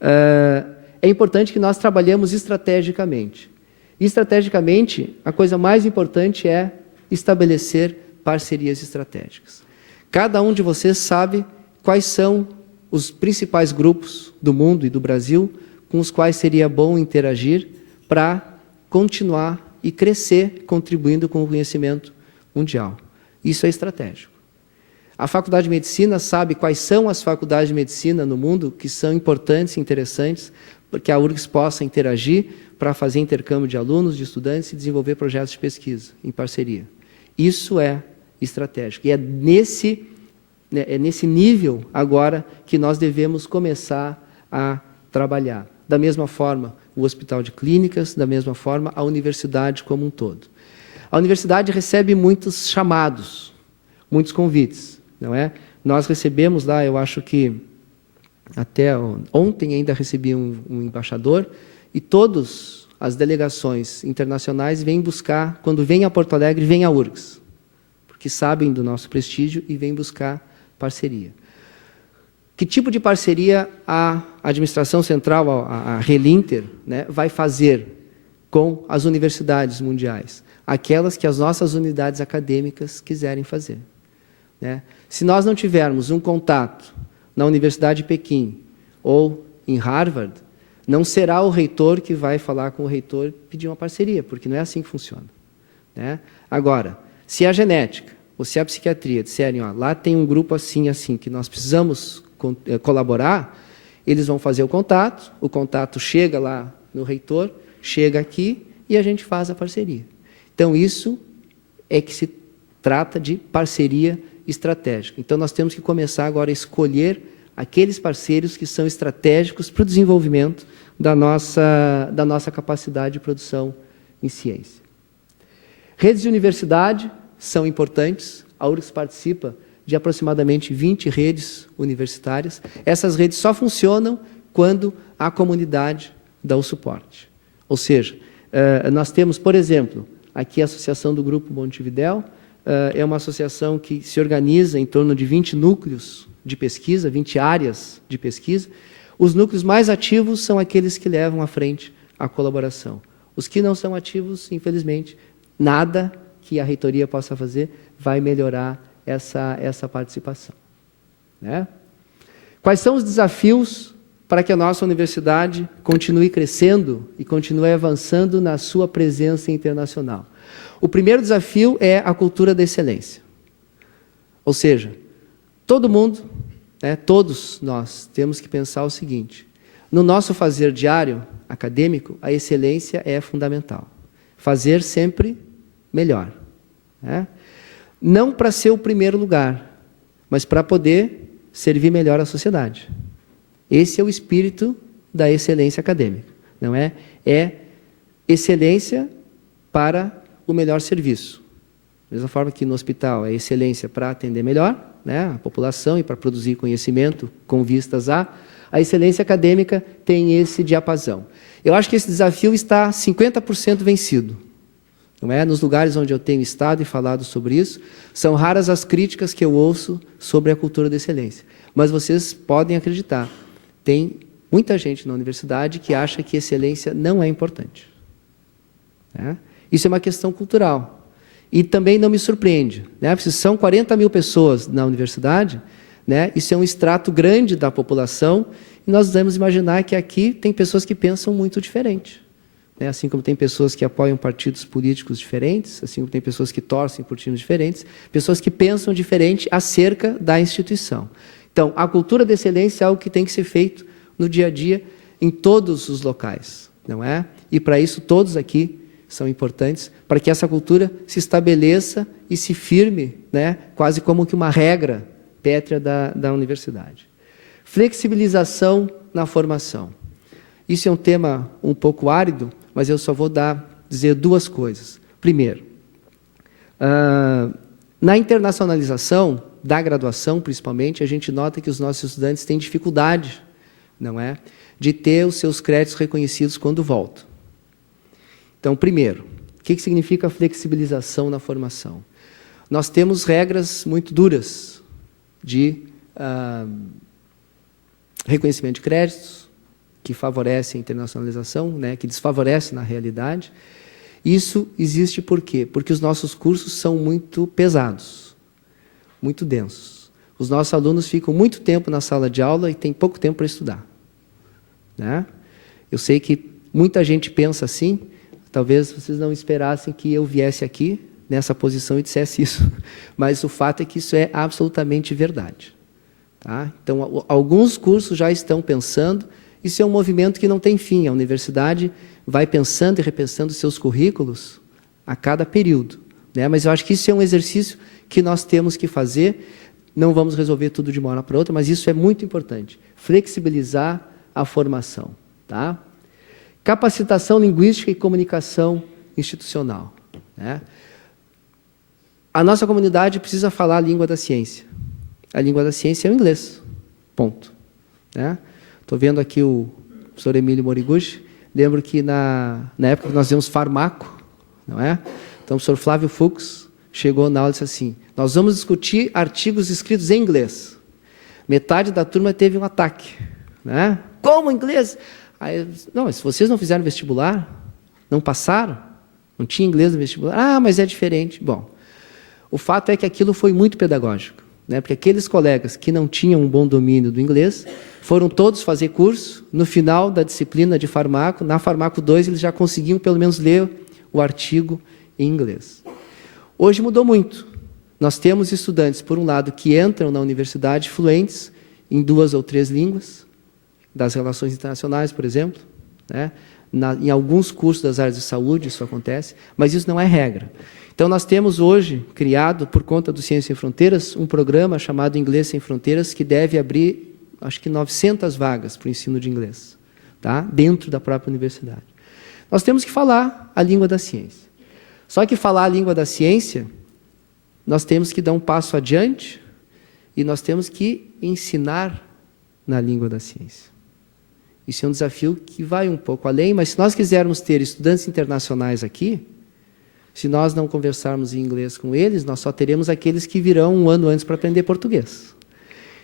é importante que nós trabalhemos estrategicamente. E, estrategicamente, a coisa mais importante é estabelecer parcerias estratégicas. Cada um de vocês sabe quais são os principais grupos do mundo e do Brasil com os quais seria bom interagir para continuar e crescer contribuindo com o conhecimento mundial. Isso é estratégico. A Faculdade de Medicina sabe quais são as faculdades de medicina no mundo que são importantes e interessantes para que a URGS possa interagir para fazer intercâmbio de alunos, de estudantes e desenvolver projetos de pesquisa em parceria. Isso é estratégico. E é nesse nível agora que nós devemos começar a trabalhar. Da mesma forma, o Hospital de Clínicas, da mesma forma, a universidade como um todo. A universidade recebe muitos chamados, muitos convites, não é? Nós recebemos lá, eu acho que até ontem ainda recebi um embaixador, e todas as delegações internacionais vêm buscar, quando vêm a Porto Alegre, vêm a URGS, porque sabem do nosso prestígio e vêm buscar parceria. Que tipo de parceria a administração central, a Relinter, né, vai fazer com as universidades mundiais? Aquelas que as nossas unidades acadêmicas quiserem fazer. Né? Se nós não tivermos um contato na Universidade de Pequim ou em Harvard, não será o reitor que vai falar com o reitor e pedir uma parceria, porque não é assim que funciona. Né? Agora, se a genética ou se a psiquiatria disserem, ó, lá tem um grupo assim, assim, que nós precisamos colaborar, eles vão fazer o contato chega lá no reitor, chega aqui e a gente faz a parceria. Então, isso é que se trata de parceria estratégica. Então, nós temos que começar agora a escolher aqueles parceiros que são estratégicos para o desenvolvimento da nossa capacidade de produção em ciência. Redes de universidade são importantes, a URGS participa de aproximadamente 20 redes universitárias. Essas redes só funcionam quando a comunidade dá o suporte. Ou seja, nós temos, por exemplo, aqui a Associação do Grupo Montevidéu, é uma associação que se organiza em torno de 20 núcleos de pesquisa, 20 áreas de pesquisa. Os núcleos mais ativos são aqueles que levam à frente a colaboração. Os que não são ativos, infelizmente, nada que a reitoria possa fazer vai melhorar essa participação. Né? Quais são os desafios para que a nossa universidade continue crescendo e continue avançando na sua presença internacional? O primeiro desafio é a cultura da excelência. Ou seja, todo mundo, né, todos nós, temos que pensar o seguinte: no nosso fazer diário acadêmico, a excelência é fundamental. Fazer sempre melhor. Né? Não para ser o primeiro lugar, mas para poder servir melhor a sociedade. Esse é o espírito da excelência acadêmica. Não é? É excelência para o melhor serviço. Da mesma forma que no hospital é excelência para atender melhor, né, a população e para produzir conhecimento com vistas a excelência acadêmica tem esse diapasão. Eu acho que esse desafio está 50% vencido. não é? Nos lugares onde eu tenho estado e falado sobre isso, são raras as críticas que eu ouço sobre a cultura da excelência. Mas vocês podem acreditar, tem muita gente na universidade que acha que excelência não é importante. Né? Isso é uma questão cultural. E também não me surpreende. Né? Se são 40 mil pessoas na universidade, né? Isso é um extrato grande da população, e nós devemos imaginar que aqui tem pessoas que pensam muito diferente. Né? Assim como tem pessoas que apoiam partidos políticos diferentes, assim como tem pessoas que torcem por times diferentes, pessoas que pensam diferente acerca da instituição. Então, a cultura da excelência é algo que tem que ser feito no dia a dia, em todos os locais, não é? E para isso todos aqui são importantes, para que essa cultura se estabeleça e se firme, né? Quase como que uma regra pétrea da universidade. Flexibilização na formação. Isso é um tema um pouco árido, mas eu só vou dizer duas coisas. Primeiro, na internacionalização da graduação, principalmente, a gente nota que os nossos estudantes têm dificuldade, não é, de ter os seus créditos reconhecidos quando voltam. Então, primeiro, o que significa flexibilização na formação? Nós temos regras muito duras de reconhecimento de créditos, que favorecem a internacionalização, né, que desfavorecem na realidade. Isso existe por quê? Porque os nossos cursos são muito pesados, muito densos. Os nossos alunos ficam muito tempo na sala de aula e têm pouco tempo para estudar. Né? Eu sei que muita gente pensa assim, talvez vocês não esperassem que eu viesse aqui nessa posição e dissesse isso, mas o fato é que isso é absolutamente verdade. Tá? Então, alguns cursos já estão pensando, isso é um movimento que não tem fim, a universidade vai pensando e repensando seus currículos a cada período. Né? Mas eu acho que isso é um exercício que nós temos que fazer, não vamos resolver tudo de uma hora para outra, mas isso é muito importante, flexibilizar a formação. Tá? Capacitação linguística e comunicação institucional. Né? A nossa comunidade precisa falar a língua da ciência. A língua da ciência é o inglês. Ponto. Né? Estou vendo aqui o professor Emílio Moriguchi. Lembro que na época que nós vimos farmaco, não é? Então o professor Flávio Fux chegou na aula e disse assim, nós vamos discutir artigos escritos em inglês. Metade da turma teve um ataque. Né? Como inglês? Aí, não, se vocês não fizeram vestibular, não passaram, não tinha inglês no vestibular, mas é diferente. Bom, o fato é que aquilo foi muito pedagógico, né? Porque aqueles colegas que não tinham um bom domínio do inglês, foram todos fazer curso, no final da disciplina de farmaco, na farmaco 2, eles já conseguiam pelo menos ler o artigo em inglês. Hoje mudou muito. Nós temos estudantes, por um lado, que entram na universidade fluentes em 2 ou 3 línguas, das relações internacionais, por exemplo, né? Em alguns cursos das áreas de saúde isso acontece, mas isso não é regra. Então, nós temos hoje, criado, por conta do Ciência Sem Fronteiras, um programa chamado Inglês Sem Fronteiras, que deve abrir, acho que 900 vagas para o ensino de inglês, tá? Dentro da própria universidade. Nós temos que falar a língua da ciência. Só que falar a língua da ciência, nós temos que dar um passo adiante e nós temos que ensinar na língua da ciência. Isso é um desafio que vai um pouco além, mas se nós quisermos ter estudantes internacionais aqui, se nós não conversarmos em inglês com eles, nós só teremos aqueles que virão um ano antes para aprender português.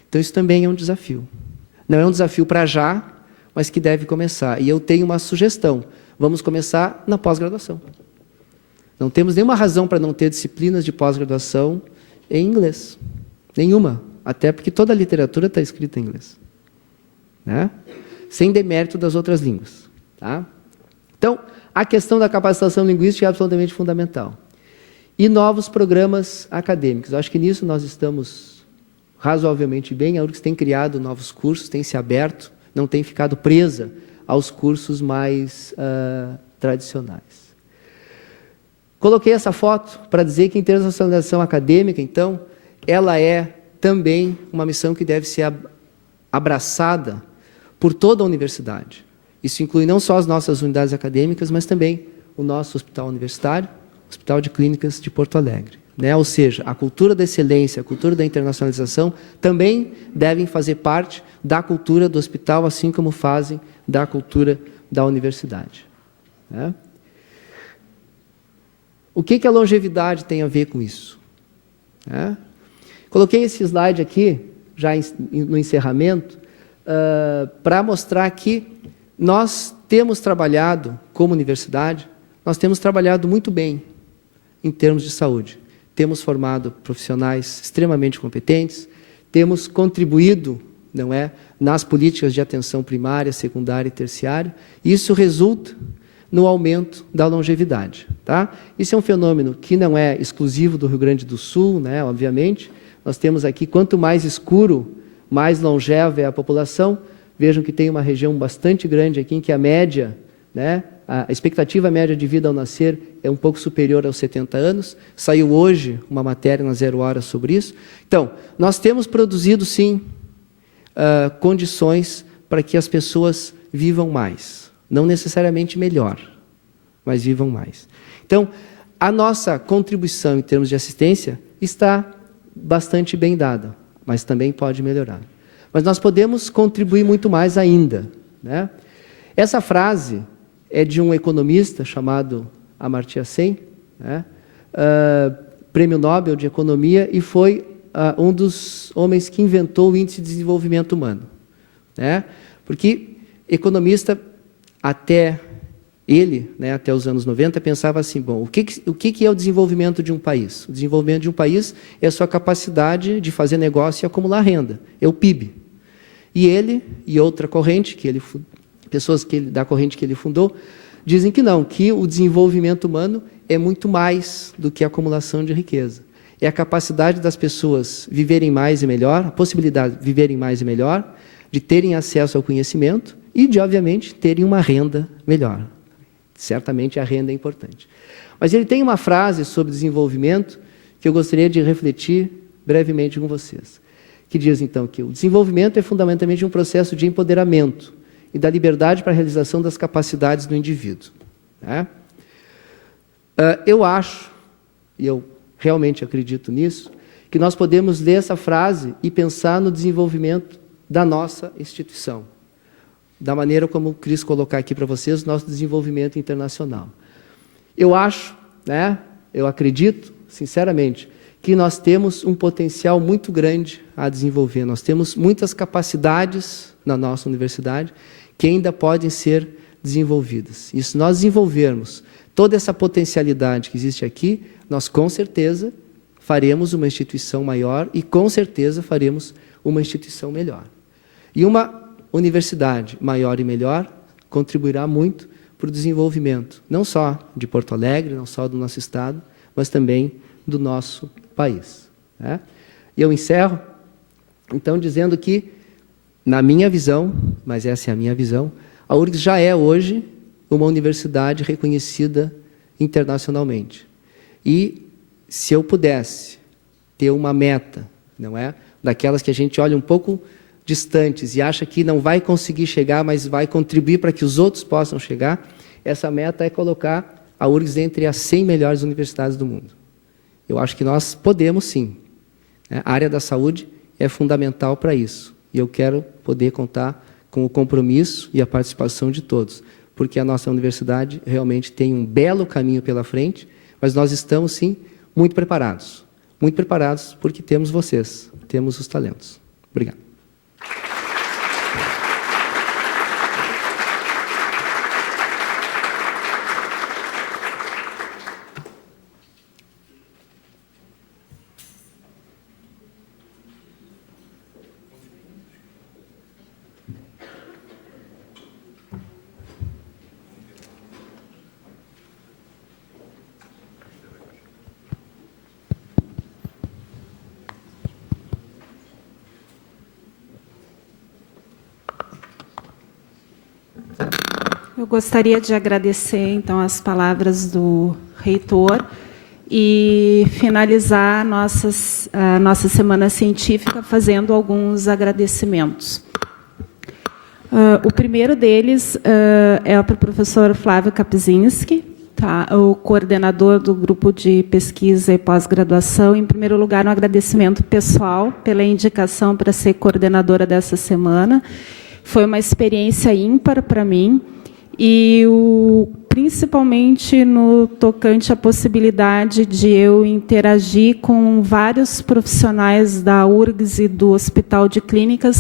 Então, isso também é um desafio. Não é um desafio para já, mas que deve começar. E eu tenho uma sugestão. Vamos começar na pós-graduação. Não temos nenhuma razão para não ter disciplinas de pós-graduação em inglês. Nenhuma. Até porque toda a literatura está escrita em inglês. Né? Sem demérito das outras línguas. Tá? Então, a questão da capacitação linguística é absolutamente fundamental. E novos programas acadêmicos. Eu acho que nisso nós estamos razoavelmente bem. A URGS tem criado novos cursos, tem se aberto, não tem ficado presa aos cursos mais tradicionais. Coloquei essa foto para dizer que a internacionalização acadêmica, então, ela é também uma missão que deve ser abraçada por toda a universidade. Isso inclui não só as nossas unidades acadêmicas, mas também o nosso hospital universitário, Hospital de Clínicas de Porto Alegre. Né? Ou seja, a cultura da excelência, a cultura da internacionalização também devem fazer parte da cultura do hospital, assim como fazem da cultura da universidade. Né? O que a longevidade tem a ver com isso? Coloquei esse slide aqui, já no encerramento, para mostrar que nós temos trabalhado, como universidade, nós temos trabalhado muito bem em termos de saúde. Temos formado profissionais extremamente competentes, temos contribuído, não é, nas políticas de atenção primária, secundária e terciária. Isso resulta no aumento da longevidade. Tá? Isso é um fenômeno que não é exclusivo do Rio Grande do Sul, né, obviamente. Nós temos aqui, quanto mais escuro, mais longeva é a população. Vejam que tem uma região bastante grande aqui em que a média, né, a expectativa média de vida ao nascer é um pouco superior aos 70 anos. Saiu hoje uma matéria na 0 Hora sobre isso. Então, nós temos produzido, sim, condições para que as pessoas vivam mais. Não necessariamente melhor, mas vivam mais. Então, a nossa contribuição em termos de assistência está bastante bem dada, mas também pode melhorar. Mas nós podemos contribuir muito mais ainda, né? Essa frase é de um economista chamado Amartya Sen, né? Prêmio Nobel de Economia, e foi um dos homens que inventou o Índice de Desenvolvimento Humano, né? Porque economista, até ele, né, até os anos 90, pensava assim, bom, o que é o desenvolvimento de um país? O desenvolvimento de um país é a sua capacidade de fazer negócio e acumular renda, é o PIB. E ele, e outra corrente, pessoas da corrente que ele fundou, dizem que não, que o desenvolvimento humano é muito mais do que a acumulação de riqueza. É a capacidade das pessoas viverem mais e melhor, a possibilidade de viverem mais e melhor, de terem acesso ao conhecimento e de, obviamente, terem uma renda melhor. Certamente a renda é importante. Mas ele tem uma frase sobre desenvolvimento que eu gostaria de refletir brevemente com vocês, que diz, então, que o desenvolvimento é fundamentalmente um processo de empoderamento e da liberdade para a realização das capacidades do indivíduo. Né? Eu acho, e eu realmente acredito nisso, que nós podemos ler essa frase e pensar no desenvolvimento da nossa instituição, da maneira como quis colocar aqui para vocês, nosso desenvolvimento internacional. Eu acho, né, eu acredito, sinceramente, que nós temos um potencial muito grande a desenvolver. Nós temos muitas capacidades na nossa universidade que ainda podem ser desenvolvidas. E se nós desenvolvermos toda essa potencialidade que existe aqui, nós com certeza faremos uma instituição maior e com certeza faremos uma instituição melhor. E uma universidade maior e melhor contribuirá muito para o desenvolvimento, não só de Porto Alegre, não só do nosso estado, mas também do nosso país. Né? E eu encerro, então, dizendo que, na minha visão, mas essa é a minha visão, a URGS já é hoje uma universidade reconhecida internacionalmente. E, se eu pudesse ter uma meta, não é, daquelas que a gente olha um pouco distantes e acha que não vai conseguir chegar, mas vai contribuir para que os outros possam chegar, essa meta é colocar a URGS entre as 100 melhores universidades do mundo. Eu acho que nós podemos, sim. A área da saúde é fundamental para isso. E eu quero poder contar com o compromisso e a participação de todos, porque a nossa universidade realmente tem um belo caminho pela frente, mas nós estamos, sim, muito preparados porque temos vocês, temos os talentos. Obrigado. Eu gostaria de agradecer, então, as palavras do reitor e finalizar a nossa semana científica fazendo alguns agradecimentos. O primeiro deles é para o professor Flávio Kapczynski, tá? O coordenador do grupo de pesquisa e pós-graduação. Em primeiro lugar, um agradecimento pessoal pela indicação para ser coordenadora dessa semana. Foi uma experiência ímpar para mim. E o principalmente no tocante à possibilidade de eu interagir com vários profissionais da URGS e do Hospital de Clínicas,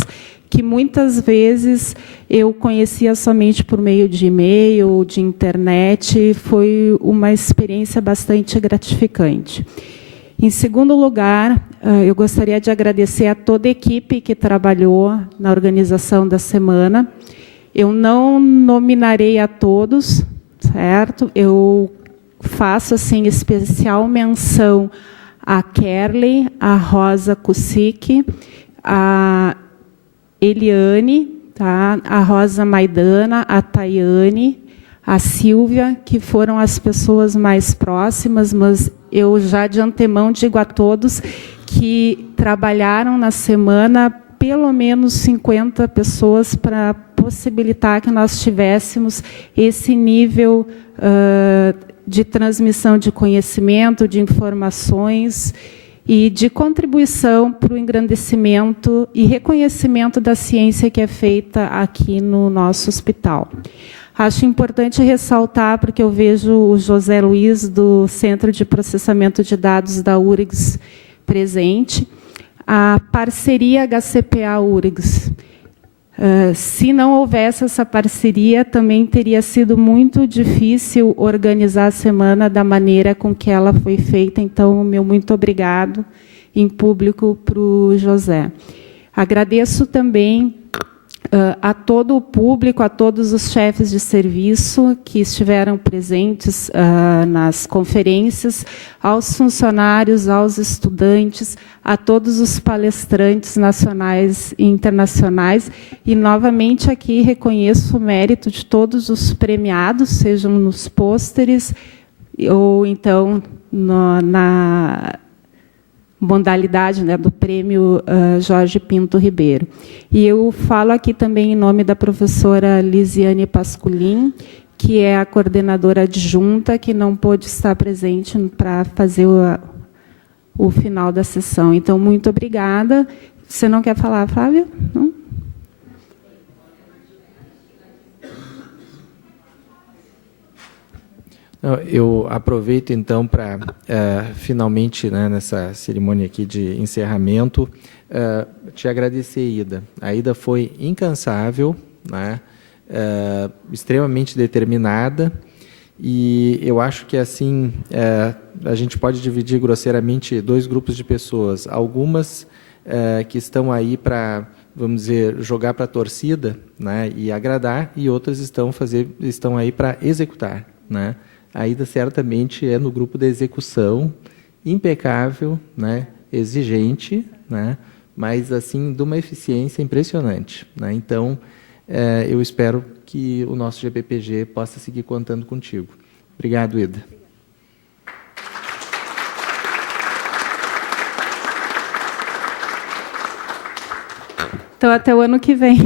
que muitas vezes eu conhecia somente por meio de e-mail, de internet. Foi uma experiência bastante gratificante. Em segundo lugar, eu gostaria de agradecer a toda a equipe que trabalhou na organização da semana. Eu não nominarei a todos, certo? Eu faço assim especial menção a Kerley, a Rosa Kusic, a Eliane, tá? A Rosa Maidana, a Tayane, a Silvia, que foram as pessoas mais próximas, mas eu já de antemão digo a todos que trabalharam na semana pelo menos 50 pessoas para possibilitar que nós tivéssemos esse nível de transmissão de conhecimento, de informações e de contribuição para o engrandecimento e reconhecimento da ciência que é feita aqui no nosso hospital. Acho importante ressaltar, porque eu vejo o José Luiz, do Centro de Processamento de Dados da URGS, presente, a parceria HCPA-URGS. Se não houvesse essa parceria, também teria sido muito difícil organizar a semana da maneira com que ela foi feita. Então, meu muito obrigado em público para o José. Agradeço também a todo o público, a todos os chefes de serviço que estiveram presentes nas conferências, aos funcionários, aos estudantes, a todos os palestrantes nacionais e internacionais. E, novamente, aqui reconheço o mérito de todos os premiados, sejam nos pôsteres ou, então, na modalidade, né, do prêmio Jorge Pinto Ribeiro. E eu falo aqui também em nome da professora Lisiane Pasculin, que é a coordenadora adjunta, que não pôde estar presente para fazer o final da sessão. Então, muito obrigada. Você não quer falar, Flávia? Não? Eu aproveito, então, para, finalmente, né, nessa cerimônia aqui de encerramento, te agradecer, Ida. A Ida foi incansável, né, extremamente determinada, e eu acho que, assim, a gente pode dividir grosseiramente dois grupos de pessoas. Algumas que estão aí para, vamos dizer, jogar para a torcida, né, e agradar, e outras estão aí para executar, né. A Ida certamente é no grupo da execução, impecável, né, exigente, né, mas assim de uma eficiência impressionante, né. Então, eu espero que o nosso GPPG possa seguir contando contigo. Obrigado, Ida. Então, até o ano que vem.